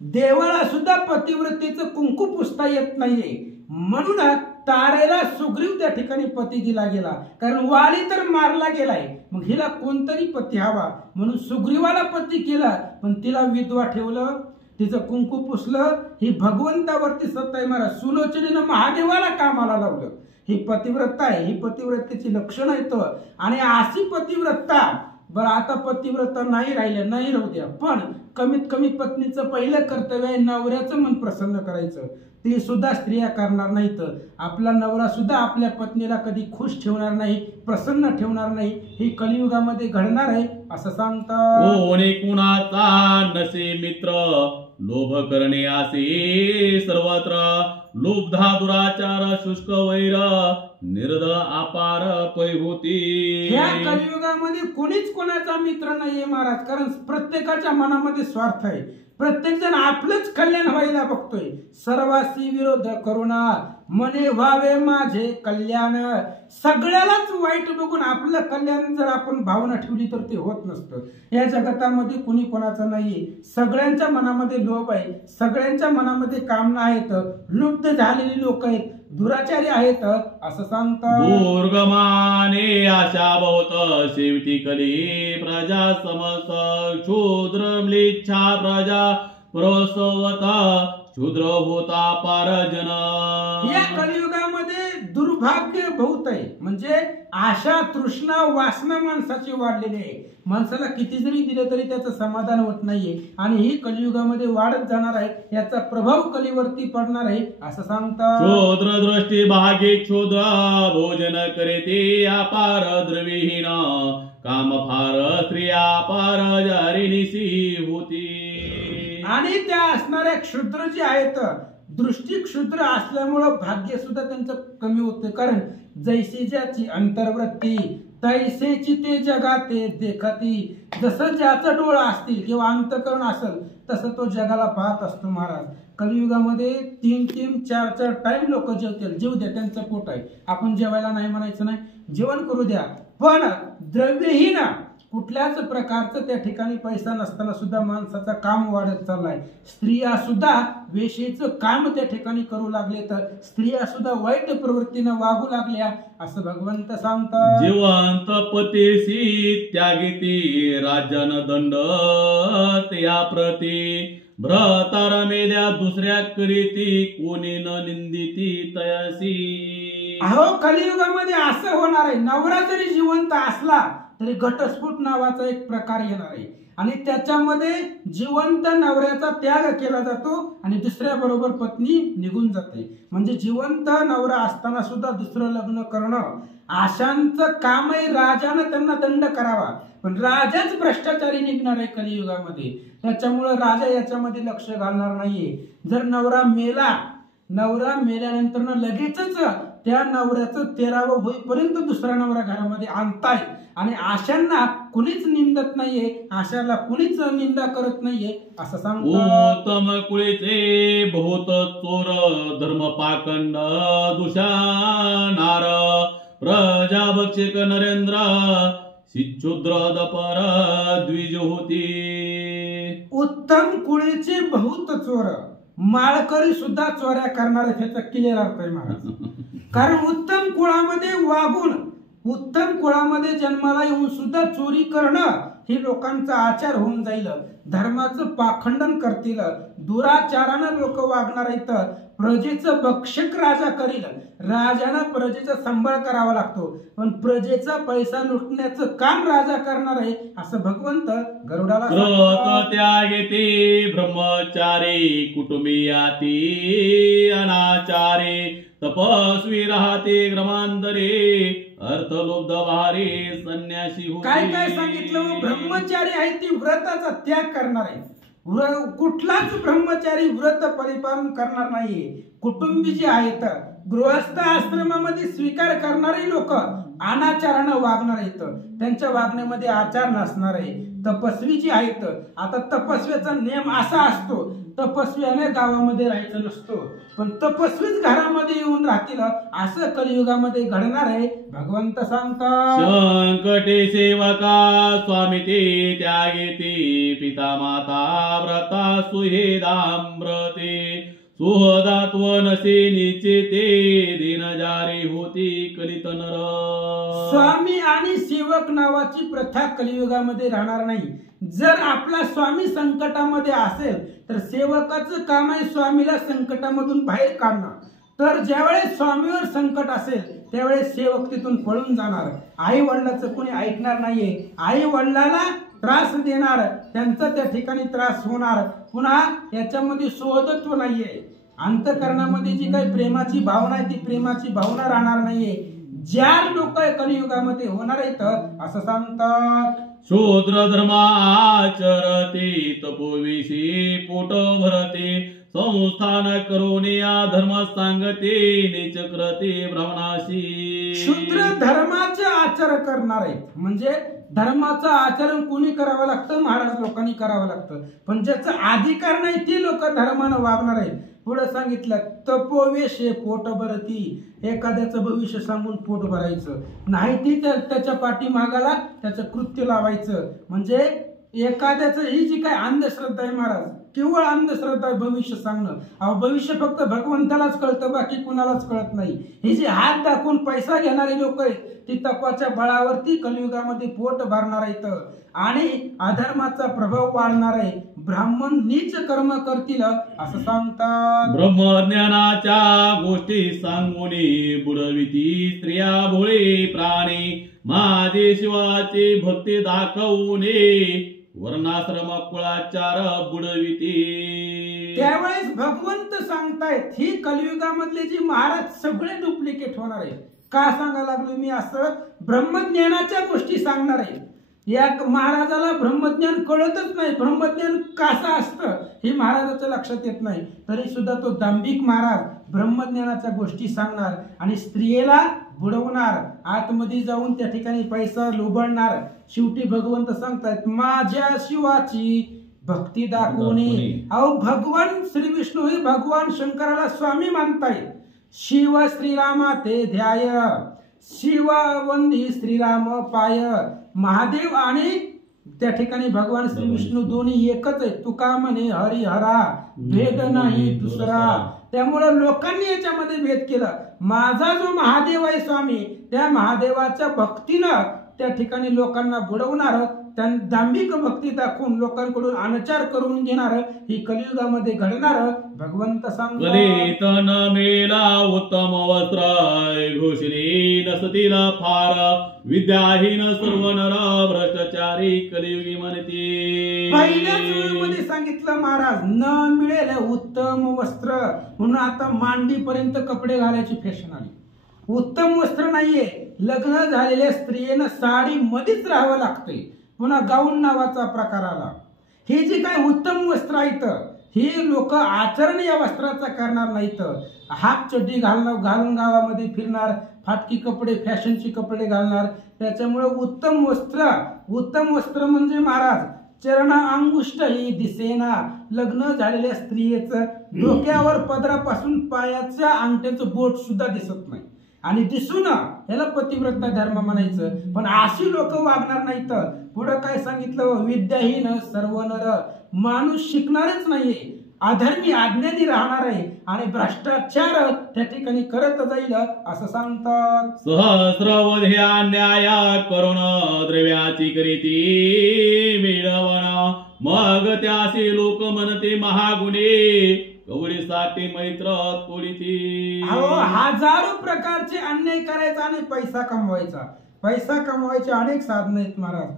देवाला सुद्धा पतिव्रतेचं कुंकू पुसता येत नाहीये, म्हणून तारेला सुग्रीव त्या ठिकाणी पती दिला गेला, कारण वाली तर मारला गेलाय, मग हिला कोणतरी पती हवा म्हणून सुग्रीवाला पती केला, पण तिला विधवा ठेवलं, तिचं कुंकू पुसलं. ही भगवंतावरती सत्ता आहे महाराज, सुलोचनेनं महादेवाला कामाला लावलं. ही पतिव्रता आहे, ही पतिव्रतेची लक्षणं आहेत. आणि अशी पतिव्रता, बरं आता पतिव्रता नाही राहिल्या, नाही राहू द्या, पण कमीत कमी पत्नीचं पहिलं कर्तव्य आहे नवऱ्याचं मन प्रसन्न करायचं. ते सुद्धा स्त्रिया करणार नाहीत. आपला नवरा सुद्धा आपल्या पत्नीला कधी खुश ठेवणार नाही, प्रसन्न ठेवणार नाही. हे कलियुगामध्ये घडणार आहे असं सांगतात. कोणी कुणाचा नसे मित्र लोभ करणे असे सर्वत्र लोभधा दुराचार शुष्क वैर निर्द अपार पैभूती. या कलियुगामध्ये कोणीच कोणाचा मित्र नाहीये महाराज, कारण प्रत्येकाच्या मनामध्ये स्वार्थ आहे. प्रत्येक जण आपलंच कल्याण व्हायला बघतोय. सर्वासी विरोध करुणा मने व्हावे माझे कल्याण. सगळ्यालाच वाईट बघून आपलं कल्याण जर आपण भावना ठेवली तर ते होत नसतं. या जगतामध्ये कुणी कोणाचं नाहीये. सगळ्यांच्या मनामध्ये लोभ आहे, सगळ्यांच्या मनामध्ये कामना आहेत, लुब्ध झालेली लोक आहेत, दुराचारी आहेत असं सांगतात. दुर्गमाने आशा बहुत शेवटी कली प्रजा समस्त क्षुद्र म्लेच्छा प्रजा प्रसवता शूद्र होता पारजन. या कलियुगामध्ये दुर्भाग्य बहुत आहे. म्हणजे आशा तृष्णा वासना माणसाची वाढलेली आहे. माणसाला किती जरी दिलं तरी त्याचं समाधान होत नाहीये आणि ही कलियुगामध्ये वाढत जाणार आहे. याचा प्रभाव कलीवरती पडणार आहे असं सांगतात. शूद्र दृष्टी भागी क्षुद्र भोजन करीते अपार द्रविहीन काम फार स्त्रिया पार जारिनिसी होती. आणि त्या असणाऱ्या क्षुद्र जे आहेत, दृष्टी क्षुद्र असल्यामुळं भाग्य सुद्धा त्यांचं कमी होतं. कारण जैसी ज्याची अंतर्वृत्ती तैसेची ते जगाते देखती. जसं ज्याचं डोळा असतील किंवा अंतकरण असेल तसं तो जगाला पाहत असतो. महाराज कलियुगामध्ये 3-3, 4-4 टाइम लोक जेवतील. जेवू द्या, त्यांचं पोट आहे. आपण जेवायला नाही म्हणायचं नाही, जेवण करू द्या. पण द्रव्यहीन कुठल्याच प्रकारचं त्या ठिकाणी पैसा नसताना सुद्धा माणसाचं काम वाढत चाललाय. स्त्रिया सुद्धा वेशीचं काम त्या ठिकाणी करू लागले, तर स्त्रिया सुद्धा वाईट प्रवृत्तीनं वागू लागल्या असं भगवंत सांगतात. जिवंत पतीसी त्यागिती राजन दंड त्या प्रती भ्रतार मेल्या दुसऱ्या करीती कोणी न निंदिती तयासी. अहो कलियुगामध्ये असं होणार आहे. नवरा जरी जिवंत असला तरी घटस्फोट नावाचा एक प्रकार येणार आहे आणि त्याच्यामध्ये जिवंत नवऱ्याचा त्याग केला जातो आणि दुसऱ्या बरोबर पत्नी निघून जाते. म्हणजे जिवंत नवरा असताना सुद्धा दुसरं लग्न करणं आशांचं काम आहे. राजानं त्यांना दंड करावा, पण राजाच भ्रष्टाचारी निघणार आहे कलियुगामध्ये. त्याच्यामुळे राजा याच्यामध्ये लक्ष घालणार नाहीये. जर नवरा मेल्यानंतर लगेचच त्या नवऱ्याचं 13वं होईपर्यंत दुसरा नवरा घरामध्ये आणताय आणि आशांना कुणीच निंदत नाहीये, आशाला कुणीच निंदा करत नाहीये असं सांगतात. उत्तम कुळीचे बहुत चोर धर्म पाखंड दुषानार प्रजा भक्षक नरेंद्र शिक्षुद्र दपर द्विज होती. उत्तम कुळीचे बहुत चोर, माळकरी सुद्धा चोऱ्या करणारे त्याचा क्लिअर अर्थ आहे महाराज. कारण उत्तम कुळामध्ये वागून, उत्तम कुळामध्ये जन्माला येऊन सुद्धा चोरी करणं हे लोकांचा आचार होऊन जाईल. धर्माचं पाखंडन करतील, दुराचारानं लोक वागणार आहेत. प्रजेचं भक्षक राजा करील. राजानं प्रजेचा सांभाळ करावा लागतो, पण प्रजेचा पैसा लुटण्याचं काम राजा करणार आहे असं भगवंत गरुडाला सांगतात. त्यागे ब्रह्मचारी कुटुंबियाती अनाचारे तपस्वी राहते ग्रामांतरे अर्थलोभ भारी संन्यासी होते. काय सांगितलं? ब्रह्मचारी आहे ती व्रताचा त्याग करणार आहे. कुठलाच ब्रह्मचारी व्रत परिपालन करणार नाहीये. कुटुंबी जे आहेत, गृहस्थ आश्रमामध्ये स्वीकार करणारे लोक अनाचारानं वागणार आहेत. त्यांच्या वागण्यामध्ये आचार नसणार आहे. तपस्वी जे आहेत, आता तपस्व्याचा नियम असा असतो, तपस्व्याने गावामध्ये राहायचं नसतो, पण तपस्वीच घरामध्ये येऊन राहतील असं कलियुगामध्ये घडणार आहे भगवंत सांगतात. संकटे सेवका स्वामी ते त्यागे ते पिता माता व्रता सुहेदाम्रते सुहदात्व नसे निचे ते दिन जारी होती कलित नर. स्वामी आणि सेवक नावाची प्रथा कलियुगामध्ये राहणार नाही. जर आपला स्वामी संकटामध्ये असेल तर सेवकाचं काम आहे स्वामीला संकटामधून बाहेर काढणं. तर ज्यावेळेस स्वामीवर संकट असेल त्यावेळेस सेवक तिथून पळून जाणार. आई वडिलाचं कोणी ऐकणार नाहीये. आई वडिलाला त्रास देणार, त्यांचा त्या ठिकाणी त्रास होणार. पुन्हा याच्यामध्ये सोहदत्व नाहीये. अंतकरणामध्ये जी काही प्रेमाची भावना आहे ती प्रेमाची भावना राहणार नाहीये. ज्या लोक कलियुगामध्ये होणार आहेत असं सांगतात. शूद्र धर्माचरते तपोविषयी पोट भरते संस्थान करून या धर्म सांगते निचक्रते ब्राह्मणाशी. शूद्र धर्माचे आचरण करणार आहेत. म्हणजे धर्माचं आचरण कोणी करावं लागतं? महाराज लोकांनी करावं लागतं. पण ज्याचा अधिकार नाही ती लोक धर्मानं वागणार आहेत. पुढे सांगितलं तपोवेशे पोट भरती, एखाद्याचं भविष्य सांगून पोट भरायचं नाही, ती त्याच्या पाठीमागाला त्याचं कृत्य लावायचं. म्हणजे एखाद्याचं ही जी काय अंधश्रद्धा आहे महाराज, केवळ अंधश्रद्धा आहे भविष्य सांगणं. अहो भविष्य फक्त भगवंतालाच कळतं, बाकी कुणालाच कळत नाही. हे जे हात दाखवून पैसा घेणारे लोक आहेत ती तपाच्या बळावरती कलियुगामध्ये पोट भरणार आहेत आणि अधर्माचा प्रभाव वाढणार आहे. ब्राह्मण नीच कर्म करतील असं सांगतात. ब्रह्मज्ञानाच्या गोष्टी सांगूनी बुडविती स्त्रिया भोळे प्राणी, माझे शिवाची भक्ती दाखवूने वर्णाश्रम कुळाचार बुडविती. त्यावेळेस भगवंत सांगतायत ही कलियुगामधले जी महाराज सगळे डुप्लिकेट होणार आहे. का सांगायला लागलो मी असं? ब्रह्मज्ञानाच्या गोष्टी सांगणार आहे. या महाराजाला ब्रह्मज्ञान कळतच नाही, ब्रह्मज्ञान कसं असतं हे महाराजाच्या लक्षात येत नाही, तरी सुद्धा तो दांभिक महाराज ब्रह्मज्ञानाच्या गोष्टी सांगणार आणि स्त्रियेला बुडवणार, आतमध्ये जाऊन त्या ठिकाणी पैसा लुबाडणार. शेवटी भगवंत सांगतायत माझ्या शिवाची भक्ती दाखवणे. अहो भगवान श्री विष्णू हे भगवान शंकराला स्वामी मानतायत. शिव श्रीरामा ते ध्याय, शिव वंदी श्रीराम पाय. महादेव आणि त्या ठिकाणी भगवान श्री विष्णू दोन्ही एकच आहे. तुका म्हणे हरिहरा भेद नाही दुसरा. त्यामुळे लोकांनी याच्यामध्ये भेद केला. माझा जो महादेव आहे स्वामी, त्या महादेवाच्या भक्तीनं त्या ठिकाणी लोकांना बुडवणार, त्या दांभिक भक्ती दाखवून लोकांकडून अनाचार करून घेणार ही कलियुगामध्ये घडणार. भगवंत सांगतो तन मेला उत्तम वस्त्र घोषणी नसतील फार, विद्याहीन सर्व नर भ्रष्टाचारी कलियुगी म्हणते. पहिल्याच वेळेमध्ये सांगितलं महाराज न मिळेल उत्तम वस्त्र म्हणून आता मांडीपर्यंत कपडे घालायची फॅशन आली. उत्तम वस्त्र नाहीये, लग्न झालेल्या स्त्रियेनं साडी मध्येच राहावं लागतंय. पुन्हा गाऊन नावाचा प्रकार आला. हे जे काय उत्तम वस्त्र आहेत हे लोक आचरण या वस्त्राचा करणार नाहीत. हाफ चड्डी घालून गावामध्ये फिरणार, फाटकी कपडे फॅशनची कपडे घालणार. त्याच्यामुळे उत्तम वस्त्र म्हणजे महाराज चरणा अंगुष्ट ही दिसेना. लग्न झालेल्या स्त्रियेचं डोक्यावर पदरापासून पायाच्या अंगठ्याचं बोट सुद्धा दिसत नाही आणि दिसून याला पतिव्रता धर्म म्हणायचं. पण अशी लोक वागणार नाहीत. पुढं काय सांगितलं? विद्याहीन सर्व नर, माणूस शिकणारच नाहीये, अधर्मी अज्ञानी राहणार आहे आणि भ्रष्टाचार त्या ठिकाणी करत जाईल असं सांगतात. सहस्रवध्या न्याय करून द्रव्याची करीती मिळवण, मग त्याशी लोक म्हणते महागुणे कवडीसाठी मैत्र तोडीती. हजारो प्रकारचे अन्याय करायचा आणि पैसा कमवायचे अनेक साधन आहेत महाराज.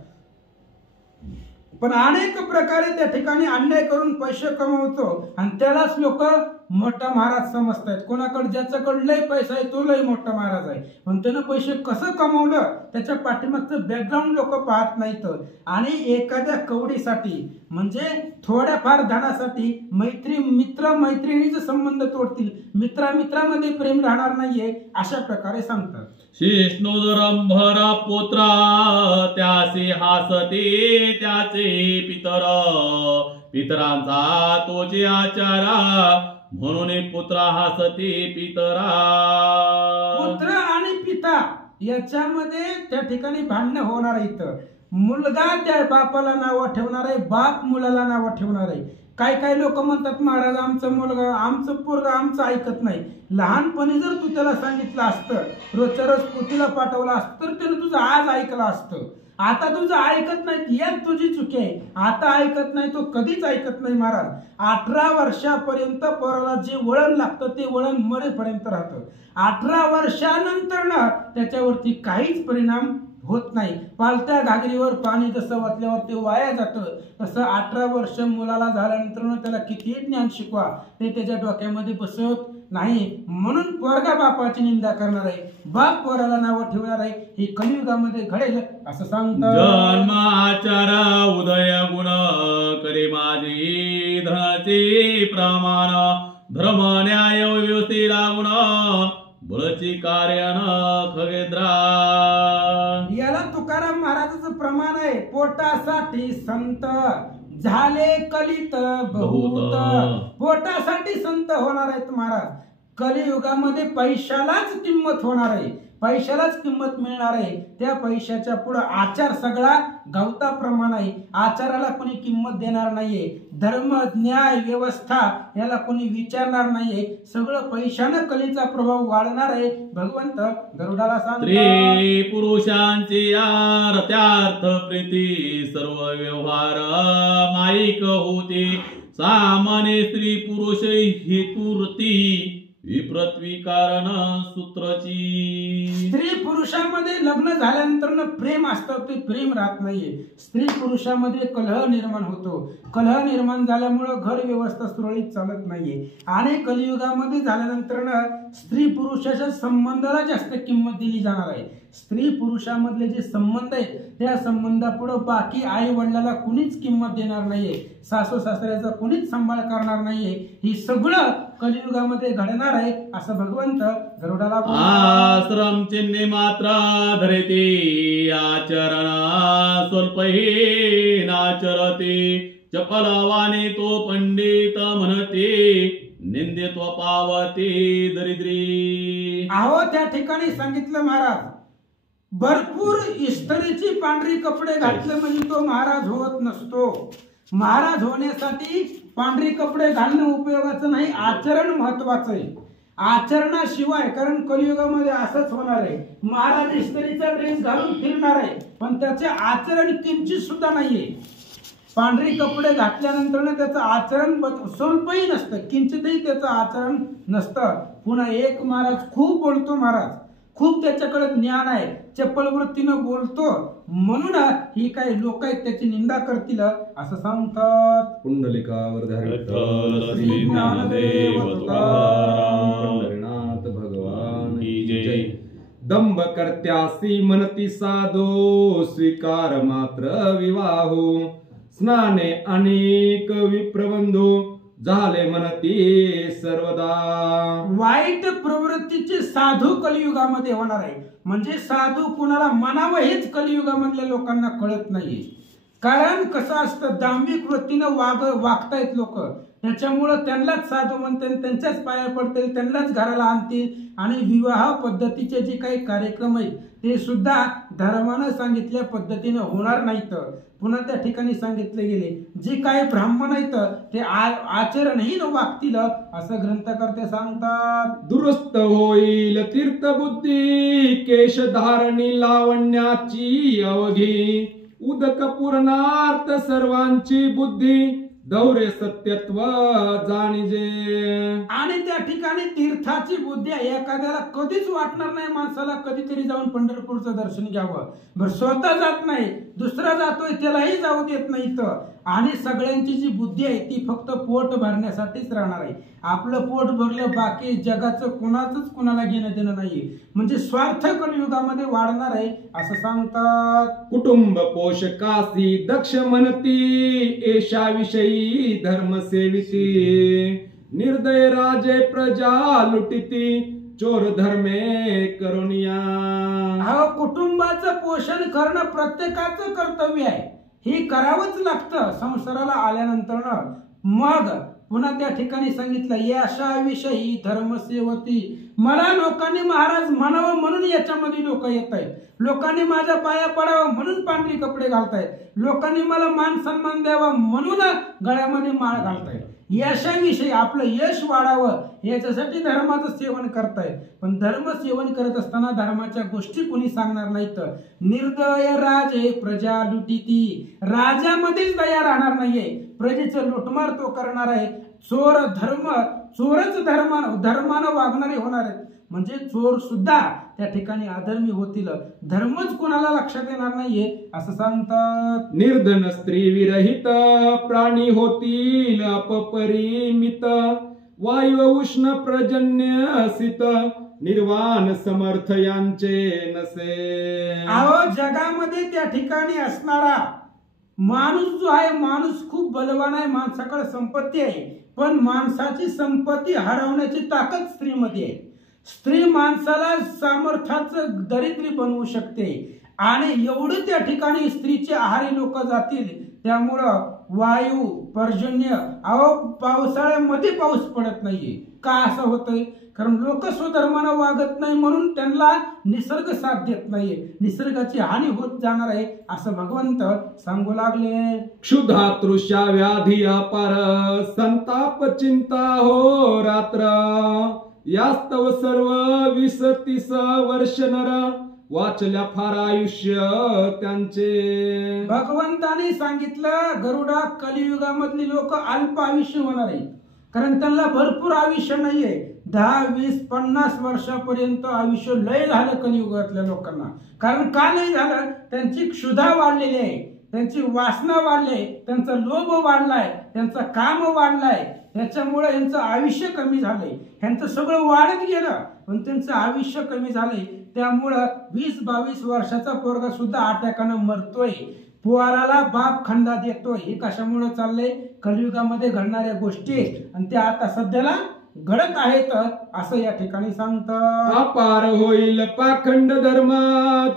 पण अनेक प्रकारे त्या ठिकाणी अन्याय करून पैसे कमवतो आणि त्यालाच लोक मोठा महाराज समजतायत. कोणाकडे ज्याच्याकडे लय पैसा आहे तो लय मोठा महाराज आहे. पण त्यानं पैसे कसं कमवलं त्याच्या पाठीमागचं बॅकग्राऊंड लोक पाहत नाहीत. आणि एखाद्या कवडीसाठी म्हणजे थोड्याफार धनासाठी मित्र मैत्रिणीचे संबंध तोडतील, मित्रामध्ये प्रेम राहणार नाहीये अशा प्रकारे सांगतात. शिष्णुरंभर पुत्र त्यासी हासते त्याचे पितरांचा तोचे आचारा, म्हणून पुत्र हासते पितरा. पुत्र आणि पिता याच्यामध्ये त्या ठिकाणी भांडणं होणार आहेत. मुलगा त्या बापाला नाव ठेवणार आहे, बाप मुलाला नाव ठेवणार आहे. काय लोक म्हणतात महाराज आमचं मुलगा आमचं पोरगा आमचं ऐकत नाही. लहानपणी जर तू त्याला सांगितलं असतं, रोजच्या रोज पोतीला पाठवलं असतं तर त्यानं तुझं आज ऐकलं असतं. आता तुझं ऐकत नाही, यात तुझी चुकी आहे. आता ऐकत नाही तो कधीच ऐकत नाही महाराज. 18 वर्षापर्यंत पोराला जे वळण लागतं ते वळण मरेपर्यंत राहतं. 18 वर्षानंतर ना त्याच्यावरती काहीच परिणाम होत नाही. पालत्या घागरीवर पाणी जसं वाचल्यावर ते वाया जातं तसं 18 वर्ष मुलाला झाल्यानंतर त्याला किती ज्ञान शिकवा ते त्याच्या डोक्यामध्ये बसत नाही. म्हणून पोरगा बापाची निंदा करणार आहे, बाप पोराला नाव ठेवणार आहे. हे कलियुगामध्ये घडेल असं सांगतात. जन्म आचार उदय गुण करे माझी धनाचे प्रमाण, धर्म न्याय व्यवस्थे लागुण बळची कार्यान खगेद्रा. याला तुकाराम महाराजाचं प्रमाण आहे. पोटासाठी संत झाले कलित बहुत. बहुत. पोटासाठी संत होणार आहेत महाराज. कलियुगामध्ये पैशालाच किंमत होणार आहे, पैशालाच किंमत मिळणार आहे. त्या पैशाच्या पुढे आचार सगळा गवताप्रमाणे आहे. आचाराला कोणी किंमत देणार नाहीये. धर्म न्याय व्यवस्था याला कोणी विचारणार नाहीये. सगळं पैशानं कलीचा प्रभाव वाढणार आहे. भगवंत गरुडाला सांगतात, स्त्री पुरुषांची आरत्यार्थ प्रीती सर्व व्यवहार माईक होती. सामान्य स्त्री पुरुष हेतुरती विपृथ्वी कारण सूत्रची. स्त्री पुरुषामध्ये लग्न झाल्यानंतर प्रेम असतं, ते प्रेम राहत नाहीये. स्त्री पुरुषामध्ये कलह निर्माण होतो. कलह निर्माण झाल्यामुळं घर व्यवस्था सुरळीत चालत नाहीये. आणि कलियुगामध्ये झाल्यानंतर स्त्री पुरुषाच्या संबंधाला जास्त किंमत दिली जाणार आहे. स्त्री पुरुषामधले जे संबंध आहेत त्या संबंधापुढे बाकी आई वडिलाला कुणीच किंमत देणार नाहीये. सासू सासऱ्याचा कुणीच सांभाळ करणार नाहीये. ही सगळं कलियुगामध्ये घडणार आहे असं भगवंत गरुडाला आश्रम चिन्हे मात्र धरते आचरण स्वल्पही नाचरते. चपलवाने तो पंडित म्हणते निंदित्व पावते दरिद्री. अहो त्या ठिकाणी सांगितलं महाराज, भरपूर इस्त्रीची पांढरी कपडे घातले म्हणजे तो महाराज होत नसतो. महाराज होण्यासाठी पांढरी कपडे घालणं उपयोगाचं नाही, आचरण महत्वाचं आहे. आचरणाशिवाय, कारण कलियुगामध्ये असंच होणार आहे, महाराज इस्त्रीचा ड्रेस घालून फिरणार आहे पण त्याचे आचरण किंचित सुद्धा नाहीये. पांढरी कपडे घातल्यानंतर त्याचं आचरण स्वल्पही नसतं, किंचितही त्याचं आचरण नसतं. पुन्हा एक महाराज खूप बोलतो, महाराज खूप त्याच्याकडे ज्ञान आहे, चप्पल वृत्तीनं बोलतो म्हणून ही काही लोक आहेत त्याची निंदा करतील असं सांगतात. पुंडलिकावर श्री ज्ञानदेव तुकाराम पंढरीनाथ भगवान की जय. दंभ कर्त्यासी मनती साधो स्वीकार मात्र विवाहो. स्नाने अनेक विप्रबंधो झाले म्हणती सर्वदा. वाईट प्रवृत्तीचे साधू कलियुगामध्ये होणार आहे. म्हणजे साधू कुणाला म्हणावं हेच कलियुगामधल्या लोकांना कळत नाहीये. कारण कसं असतं, दांभिक वृत्तीनं वागतायत लोक, त्याच्यामुळं त्यांनाच साधू म्हणतील, त्यांच्याच पाया पडतील, त्यांनाच घराला आणतील. आणि विवाह पद्धतीचे जे काही कार्यक्रम आहेत ते सुद्धा धर्मानं सांगितल्या पद्धतीनं होणार नाहीत. पुन्हा त्या ठिकाणी सांगितले गेले जे काही ब्राह्मण आहेत ते आचरणही न वागतील असं ग्रंथकर्ते सांगतात. दुरुस्त होईल तीर्थबुद्धी केशधारणी लावण्याची अवघी. उदक पूर्णार्थ सर्वांची बुद्धी दौरे सत्यत्व जाणीजे. आणि त्या ठिकाणी तीर्थाची बुद्धी एखाद्याला कधीच वाटणार नाही माणसाला कधीतरी जाऊन पंढरपूरचं दर्शन घ्यावं. बरं स्वतः जात नाही, दुसरा जातोय त्यालाही जाऊ देत नाही. आणि सगळ्यांची जी बुद्धी आहे ती फक्त पोट भरण्यासाठीच राहणार आहे. आपलं पोट भरलं, बाकी जगाचं कुणाचंच कुणाला घेणं देणं नाहीये. म्हणजे स्वार्थ कलियुगामध्ये वाढणार आहे असं सांगतात. कुटुंब पोषकासी दक्ष म्हणती एषा विषयी धर्म सेविती. निर्दय राजे प्रजा लुटिती चोर धर्मे करुनिया. कुटुंबाचं पोषण करणं प्रत्येकाचं कर्तव्य आहे, हे करावंच लागतं संसाराला आल्यानंतर. मग पुन्हा त्या ठिकाणी सांगितलं अशा विषयी धर्मसेवती. मला लोकांनी महाराज म्हणावं म्हणून याच्यामध्ये लोक येत आहेत. लोकांनी माझ्या पाया पडावं म्हणून पांढरी कपडे घालतायत. लोकांनी मला मान सन्मान द्यावा म्हणून गळ्यामध्ये माळ घालतायत. यशाविषयी आपलं यश वाढावं याच्यासाठी धर्माचं सेवन करतायत. पण धर्म सेवन करत असताना धर्माच्या गोष्टी कोणी सांगणार नाहीत. निर्दय राजे प्रजा लुटिती. राजामध्येच दया राहणार नाहीये, प्रजेचं लुटमार तो करणार आहे. चोर चोरच धर्मानं वागणारे होणार आहेत. म्हणजे चोर सुद्धा त्या ठिकाणी अधर्मी होतील. धर्मच कोणाला लक्षात येणार नाहीये असं सांगतात. निर्धन स्त्री विरहित प्राणी होतील अपरिमित. वायू उष्ण पर्जन्य शीत निर्वाण समर्थ यांचे नसे. अहो जगामध्ये त्या ठिकाणी असणारा माणूस जो आहे, माणूस खूप बलवान आहे, माणसाकडे संपत्ती आहे, पण माणसाची संपत्ती हरवण्याची ताकद स्त्रीमध्ये आहे. स्त्री माणसाला सामर्थ्याचं दरिद्री बनवू शकते. आणि एवढं त्या ठिकाणी स्त्रीचे आहारी लोक जातील त्यामुळं वायू पर्जन्य, अहो पावसाळ्यामध्ये पाऊस पडत नाहीये. का असं होतंय? कारण लोक स्वधर्मानं वागत नाही म्हणून त्यांना निसर्ग साथ देत नाहीये. निसर्गाची हानी होत जाणार आहे असं भगवंत सांगू लागले. क्षुधा तृषा व्याधी अपार संताप चिंता हो रात्र यास्तव सर्व 20-30 वर्ष नर वाचल्या फार आयुष्य त्यांचे. भगवंताने सांगितलं गरुडा कलियुगामधली लोक अल्प आयुष्य होणार आहे. कारण त्यांना भरपूर आयुष्य नाहीये. 10, 20, 50 वर्षापर्यंत आयुष्य लय झालं कलियुगातल्या लोकांना. कारण का लय झालं? त्यांची क्षुधा वाढलेली आहे, त्यांची वासना वाढली, त्यांचा लोभ वाढलाय, त्यांचा काम वाढलाय. त्याच्यामुळे यांचं आयुष्य कमी झालंय. ह्यांचं सगळं वाढत गेलं पण त्यांचं आयुष्य कमी झालंय. त्यामुळं 20-22 वर्षाचा पोरगा सुद्धा अटॅकानं मरतोय. पोराला बाप खंडा देतोय. हे कशामुळे चाललंय? कलियुगामध्ये घडणाऱ्या गोष्टी आणि त्या आता सध्याला घडत आहेत असं या ठिकाणी सांगतात. अपार होईल पाखंड धर्म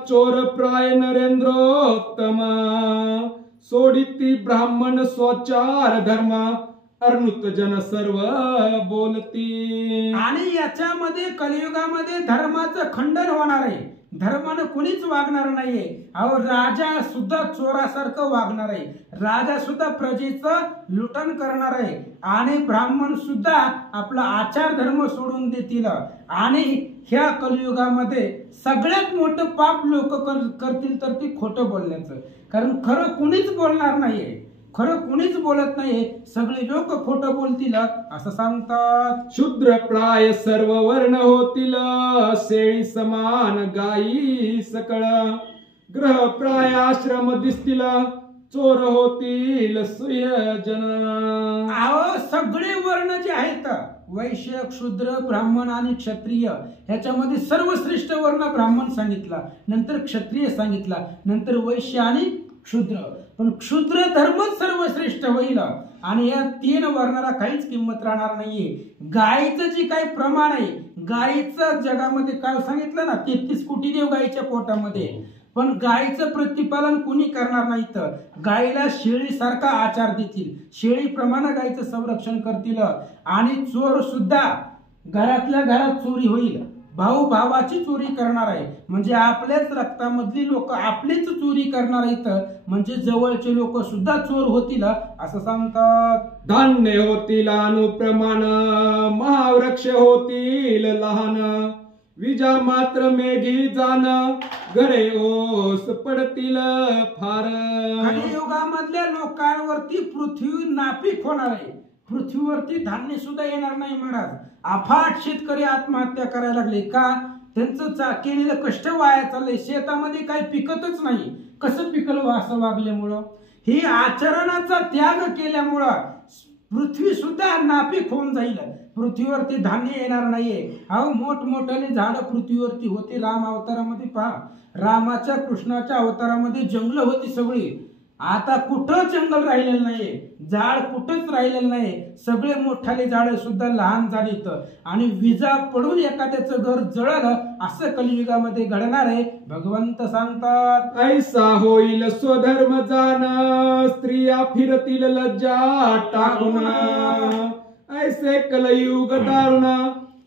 चोर प्राय नरेंद्रोत्तम सोडिती ब्राह्मण स्वचार धर्म अर्नुत जन सर्व बोलती. आणि याच्यामध्ये कलियुगामध्ये धर्माचं खंडन होणार आहे. धर्मानं कुणीच वागणार नाहीये. अहो राजा सुद्धा चोरासारखं वागणार आहे. राजा सुद्धा प्रजेचं लुटन करणार आहे. आणि ब्राह्मण सुद्धा आपला आचार धर्म सोडून देतील. आणि ह्या कलियुगामध्ये सगळ्यात मोठं पाप लोक करतील तर ते खोटं बोलण्याचं. कारण खरं कुणीच बोलणार नाहीये. खरं कुणीच बोलत नाही. सगळे लोक खोटं बोलतील असं सांगतात. शूद्र प्राय सर्व वर्ण होतील शेळी समान गायी सकळ ग्रह प्राय आश्रम दिसतील चोर होतील सुयजन. अहो सगळे वर्ण जे आहेत वैश्य शूद्र ब्राह्मण आणि क्षत्रिय ह्याच्यामध्ये सर्वश्रेष्ठ वर्ण ब्राह्मण सांगितला, नंतर क्षत्रिय सांगितला, नंतर वैश्य आणि क्षुद्र. पण क्षुद्र धर्मच सर्वश्रेष्ठ होईल आणि या 3 वर्णाला काहीच किंमत राहणार नाहीये. गायीचं जे काही प्रमाण आहे, गायीचं जगामध्ये काय सांगितलं ना 33 कोटी देव गायीच्या पोटामध्ये. पण गायीचं प्रतिपालन कुणी करणार नाही. तर गायीला शेळीसारखा आचार देतील, शेळीप्रमाणे गायीचं संरक्षण करतील. आणि चोर सुद्धा घरातल्या घरात चोरी होईल. भाऊ भावाची चोरी करणार आहे म्हणजे आपल्याच रक्तामधली लोक आपलीच चोरी करणार आहेत. म्हणजे जवळचे लोक सुद्धा चोर होतील असं सांगतात. धान्य होतील अनुप्रमाण महावृक्ष होतील लहान विजा मात्र मेघी जाण घरे ओस पडतील फार. कलियुगामधल्या लोकांवरती पृथ्वी नापीक होणार आहे. पृथ्वीवरती धान्य सुद्धा येणार नाही महाराज. अफाट शेतकरी आत्महत्या करायला लागले. का? त्यांचं केलेलं कष्ट वाया चाललंय. शेतामध्ये काही पिकतच नाही. कसं पिकलं असं वागल्यामुळं, ही आचरणाचा त्याग केल्यामुळं पृथ्वी सुद्धा नापीक होऊन जाईल. पृथ्वीवरती धान्य येणार नाहीये. अहो मोठमोठाले झाड पृथ्वीवरती होते. राम अवतारामध्ये पहा, रामाच्या कृष्णाच्या अवतारामध्ये जंगल होती सगळी. आता कुठं जंगल राहिलेलं नाहीये, झाड कुठंच राहिलेलं नाही. सगळे मोठाले झाड सुद्धा लहान झालीत आणि विजा पडून एखाद्याचं घर जळलं असं कलियुगामध्ये घडणार आहे भगवंत सांगतात. ऐसा होईल स्वधर्म जाण स्त्रिया फिरतील लज्जा टाकून ऐसे कलयुग दारुण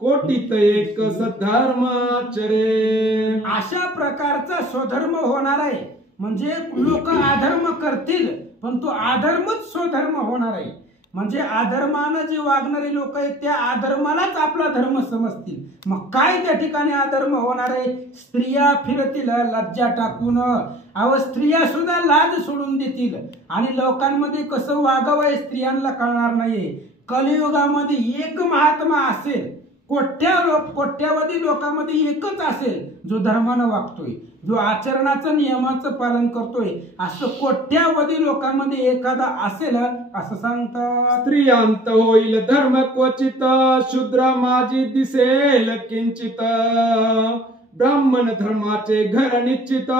कोटीत एक सधर्म आचरे. अशा प्रकारचा स्वधर्म होणार आहे. म्हणजे लोक अधर्म करतील पण तो अधर्मच स्वधर्म होणार आहे. म्हणजे अधर्मानं जे वागणारे लोक आहेत त्या अधर्मालाच आपला धर्म समजतील. मग काय त्या ठिकाणी अधर्म होणार आहे? स्त्रिया फिरतील लज्जा टाकून. अव स्त्रिया सुद्धा लाज सोडून देतील आणि लोकांमध्ये कसं वागावं हे स्त्रियांना कळणार नाहीये. कलियुगामध्ये एक महात्मा असेल, कोट्यावधी लोकांमध्ये एकच असेल जो धर्मानं वागतोय, जो आचरणाचं नियमाचं पालन करतोय. असं कोट्यावधी लोकांमध्ये एखादा असेल असं सांगतात. स्त्रियांत होईल धर्म क्वचित शूद्र माझी दिसेल किंचित ब्राह्मण धर्माचे घर निश्चित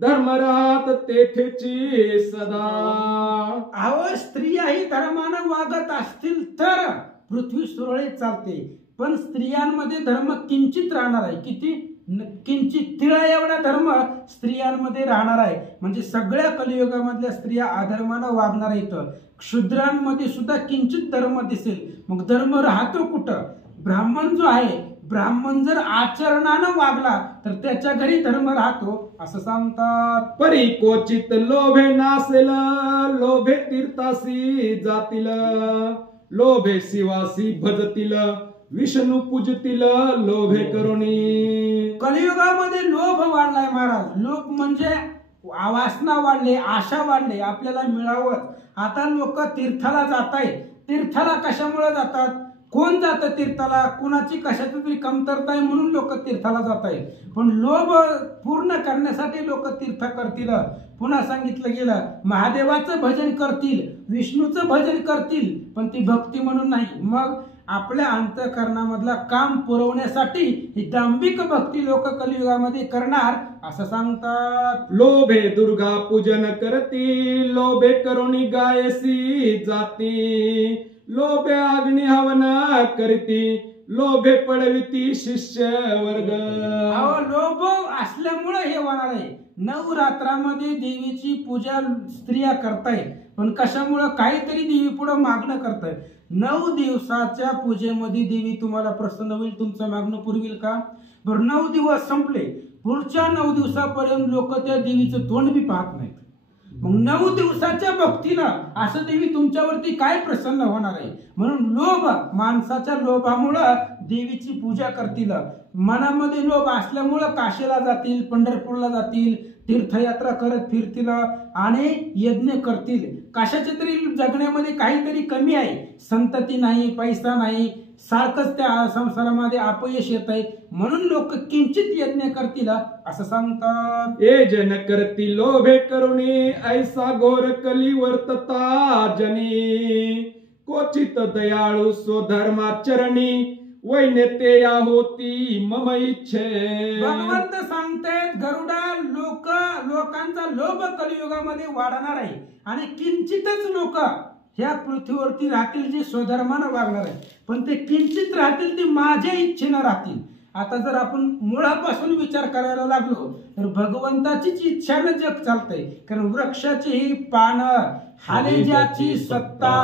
धर्म राहत तेथेची सदा. अहो स्त्रियाही धर्मानं वागत असतील तर पृथ्वी सुरळीत चालते. पण स्त्रियांमध्ये धर्म किंचित राहणार आहे. किती? किंचित तिळा एवढा धर्म स्त्रियांमध्ये राहणार आहे. म्हणजे सगळ्या कलियुगामधल्या स्त्रिया अधर्मानं वागणार आहेत. क्षुद्रांमध्ये सुद्धा किंचित धर्म दिसेल. मग धर्म राहतो कुठं? ब्राह्मण जो आहे, ब्राह्मण जर आचरणानं वागला तर त्याच्या घरी धर्म राहतो असं सांगतात. परी क्वचित लोभे नासेल, लोभे तीर्थासी जातील, लोभे शिवासी भजतील, विष्णू पूजतील, लोभे करुणी. कलियुगामध्ये लोभ वाढलाय महाराज. लोभ म्हणजे वासना वाढले, आशा वाढले, आपल्याला मिळावं. आता लोक तीर्थाला जात आहेत. तीर्थाला कशामुळे जातात? कोण जातं तीर्थाला? कुणाची कशाची तरी कमतरता आहे म्हणून लोक तीर्थाला जात आहेत. पण लोभ पूर्ण करण्यासाठी लोक तीर्थ करतील. पुन्हा सांगितलं गेलं, महादेवाचं भजन करतील, विष्णूचं भजन करतील, पण ती भक्ती म्हणून नाही. मग आपल्या अंतःकरणामधला काम पुरवण्यासाठी ही दांभिक भक्ती लोक कलियुगामध्ये करणार असं सांगतात. लोभे दुर्गा पूजन करती, लोभे करुणी गायसी जाती, लोभे अग्नि हवन करती, लोभे पडविती शिष्य वर्ग. लोभ असल्यामुळे हे होणार आहे. नवरात्रामध्ये देवीची पूजा स्त्रिया करतायत, पण कशामुळं? काहीतरी देवी पुढे मागणं करतायत. 9 दिवसाच्या पूजेमध्ये देवी तुम्हाला प्रसन्न होईल, तुमचं मागणं पुरविल का? बरं, 9 दिवस संपले, पुढच्या 9 दिवसापर्यंत लोक त्या देवीचं तोंड बी पाहत नाहीत. मग 9 दिवसाच्या भक्तीनं असं देवी तुमच्यावरती काय प्रसन्न होणार आहे? म्हणून लोभ, माणसाच्या लोभामुळं देवीची पूजा करतील. मनामध्ये लोभ असल्यामुळं काशीला जातील, पंढरपूरला जातील, तीर्थयात्रा करत फिरतील आणि यज्ञ करतील. कशाच्या तरी जगण्यामध्ये काहीतरी कमी आहे, संतती नाही, पैसा नाही, सारखंच त्या संसारामध्ये अपयश येत आहे, म्हणून लोक किंचित यज्ञ करतील असं सांगतात. ए जन करती लोभे करुणी, ऐसा घोर कली वर्तता जनी, क्वचित दयाळू स्वधर्माचरणी, वैन्यते या होती मम इच्छे. भगवंत सांगतायत गरुडा, लोकांचा लोभ कलियुगामध्ये वाढणार आहे आणि किंचितच लोक ह्या पृथ्वीवरती राहतील जे स्वधर्मानं वागणार आहे. पण ते किंचित राहतील, ते माझ्या इच्छेनं राहतील. आता जर आपण मुळापासून विचार करायला लागलो तर भगवंताचीच इच्छानं जग चालतंय. कारण वृक्षाची ही पानं, हालेजाची सत्ता,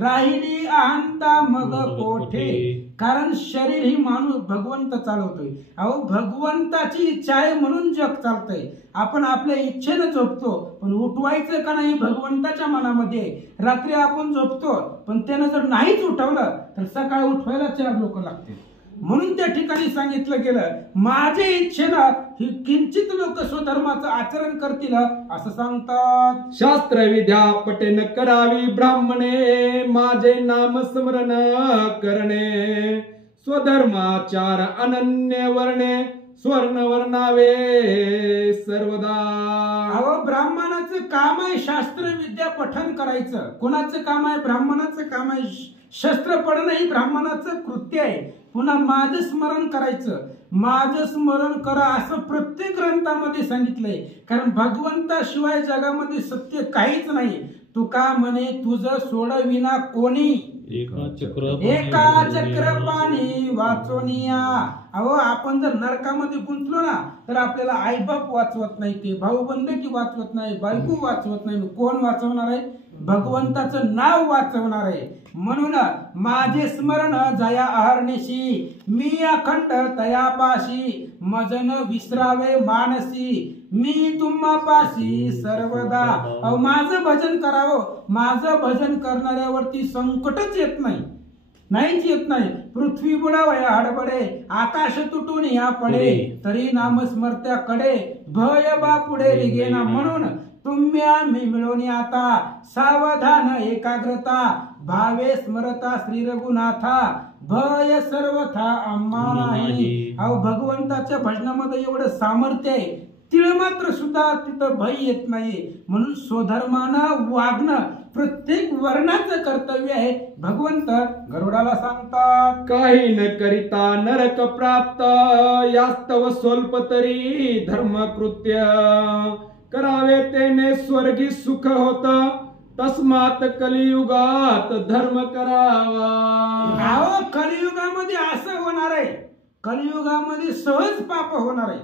राहिली अहंता मग कोठे. कारण शरीर ही माणूस भगवंत चालवतोय. अहो, भगवंताची इच्छा आहे म्हणून जग चालतंय. आपण आपल्या इच्छेनं झोपतो, पण उठवायचं का नाही भगवंताच्या मनामध्ये. रात्री आपण झोपतो, पण त्यानं जर नाहीच उठवलं तर सकाळी उठवायला 4 लोक लागतील. म्हणून त्या ठिकाणी सांगितलं गेलं, माझ्या इच्छेनं ही किंचित लोक स्वधर्माचं आचरण करतील असं सांगतात. शास्त्र विद्या पठन करावी ब्राह्मणे, माझे नाम स्मरण करणे, स्वधर्माचार अनन्य वर्णे, स्वर्ण वर्णावे सर्वदा. अहो, ब्राह्मणाचं काम आहे शास्त्र विद्या पठन करायचं. कोणाचं काम आहे? ब्राह्मणाचं काम आहे. शस्त्र पडणं ही ब्राह्मणाचं कृत्य आहे. पुन्हा माझं स्मरण करायचं. माझं स्मरण करा असं प्रत्येक ग्रंथामध्ये सांगितलंय. कारण भगवंताशिवाय जगामध्ये सत्य काहीच नाही. तुका म्हणे तुझं सोडविना कोणी, एका चक्र पाणी वाचवनिया. अहो, आपण जर नरकामध्ये गुंतलो ना तर आपल्याला आईबाप वाचवत नाही, ते भाऊ बंधकी वाचवत नाही, बायको वाचवत नाही. कोण वाचवणार आहे? भगवंताचं नाव वाचवणार आहे. म्हणून माझे स्मरण जया अहर्निशी, मी अखंड तयापाशी, मजन विसरावे मानसी, मी तुम्हापाशी सर्वदा. अहो, माझं भजन करावं. माझं भजन करणाऱ्यावरती संकटच येत नाही, नाहीच येत नाही. पृथ्वी बुडावया हडबडे, आकाश तुटून या पडे, तरी नाम स्मर्त्याकडे, भय बा पुढे रिगेना. म्हणून तुम्ही आम्ही मिळून आता, सावधान एकाग्रता, भावे स्मरता श्री रघुनाथा, भय सर्वथा आम्हा नाही. अहो, भगवंताच्या भजनामध्ये एवढं सामर्थ्य आहे, तिळ मात्र सुद्धा तिथं भय येत नाही. म्हणून स्वधर्मानं वागणं प्रत्येक वर्णाचं कर्तव्य आहे. भगवंत गरुडाला सांगतात, काही न करिता नरक प्राप्त, यास्तव स्वल्प तरी धर्मकृत्य, करावे तेने स्वर्गी सुख होत, तस्मात कलियुगात धर्म करावा. अहो, कलियुगामध्ये असं होणार आहे. कलियुगामध्ये सहज पाप होणार आहे.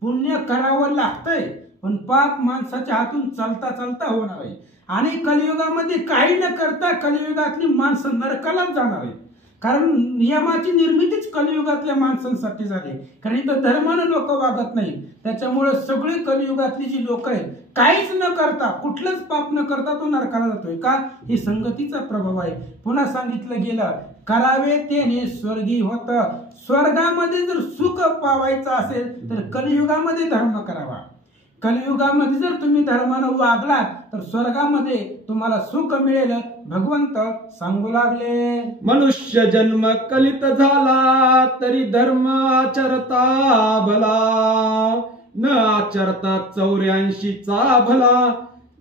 पुण्य करावं लागतंय, पण पाप माणसाच्या हातून चालता चालता होणार आहे. आणि कलियुगामध्ये काही न करता कलियुगातली माणसं नरकालाच जाणार आहे. कारण नियमाची निर्मितीच कलियुगातल्या माणसांसाठी झाली. कारण इथं धर्मानं लोक वागत नाही. त्याच्यामुळे सगळी कलियुगातली जी लोक आहेत काहीच न करता, कुठलंच पाप न करता तो नरकाला जातोय. का? ही संगतीचा प्रभाव आहे. पुन्हा सांगितलं गेलं, करावे त्याने स्वर्गी होत. स्वर्गामध्ये जर सुख पावायचं असेल तर कलियुगामध्ये धर्म करावा. कलियुगामध्ये जर तुम्ही धर्मानं वागला तर स्वर्गामध्ये तुम्हाला सुख मिळेल, भगवंत सांगू लागले. मनुष्य जन्म कलित झाला तरी धर्म आचरता भला, न आचरता 84चा भला,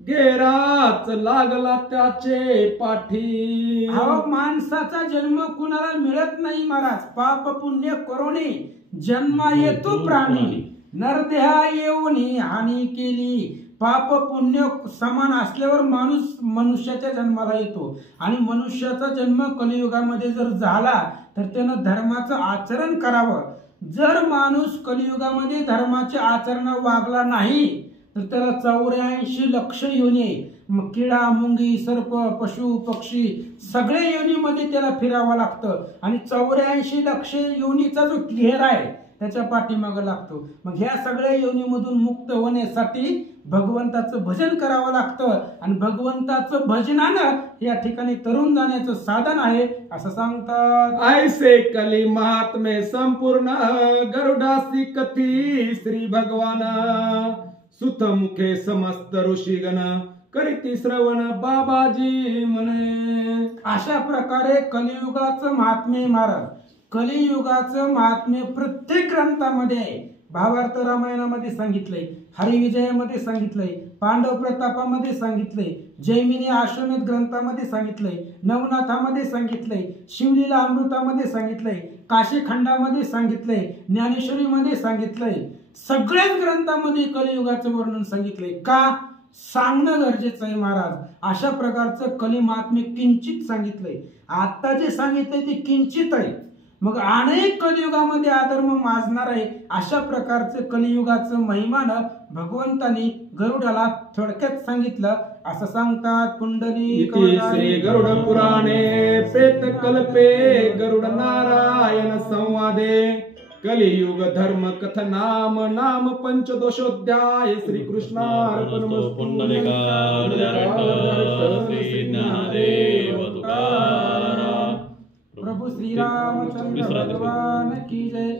गेराच लागला त्याचे पाठी. अहो, माणसाचा जन्म कुणाला मिळत नाही महाराज. पाप पुण्य करुणी जन्मा येतो प्राणी, नरदेहा येऊनी हानी केली. पाप पुण्य समान असल्यावर माणूस मनुष्याच्या जन्माला येतो. आणि मनुष्याचा जन्म कलियुगामध्ये जर झाला तर त्यानं धर्माचं आचरण करावं. जर माणूस कलियुगामध्ये धर्माच्या आचरण वागला नाही तर त्याला 84 लक्ष योनी, मग किडा मुंगी सर्प पशु पक्षी सगळ्या योनीमध्ये त्याला फिरावं लागतं. आणि 84 लक्ष योनीचा जो घेर आहे त्याच्या पाठीमागं लागतो. मग ह्या सगळ्या योनीमधून मुक्त होण्यासाठी भगवंताचं भजन करावं लागतं. आणि भगवंताचं भजनानं या ठिकाणी तरुण जाण्याचं साधन आहे असं सांगतात. ऐसे कली महात्मे संपूर्ण, गरुडासी कथी श्री भगवान, सुतमुखे समस्त ऋषीगण, करीती श्रवण बाबाजी म्हणे. अशा प्रकारे कलियुगाचं महात्म्य महाराज, कलियुगाचं महात्म्य प्रत्येक ग्रंथामध्ये आहे. भावार्थ रामायणामध्ये सांगितलंय, हरिविजयामध्ये सांगितलंय, पांडव प्रतापामध्ये सांगितलंय, जैमिनी आश्रमेत ग्रंथामध्ये सांगितलंय, नवनाथामध्ये सांगितलंय, शिवलीला अमृतामध्ये सांगितलंय, काशीखंडामध्ये सांगितलंय, ज्ञानेश्वरीमध्ये सांगितलंय. सगळ्याच ग्रंथामध्ये कलियुगाचं वर्णन सांगितलंय. का? सांगणं गरजेचं आहे महाराज. अशा प्रकारचं कली महात्म्य किंचित सांगितलंय. आता जे सांगितलंय ते किंचित आहे. मग अनेक कलियुगामध्ये अधर्म माजणार आहे. अशा प्रकारचं कलियुगाचं महिमानं भगवंतानी गरुडाला थोडक्यात सांगितलं असं सांगतात. कुंडली श्री गरुड पुराणे प्रेत कल्पे गरुड नारायण संवादे, कलियुग धर्म कथनाम नाम पंचदोषोध्याय. श्री कृष्णार्पणमस्तु. प्रभु श्री रामचंद्र भगवान की जय.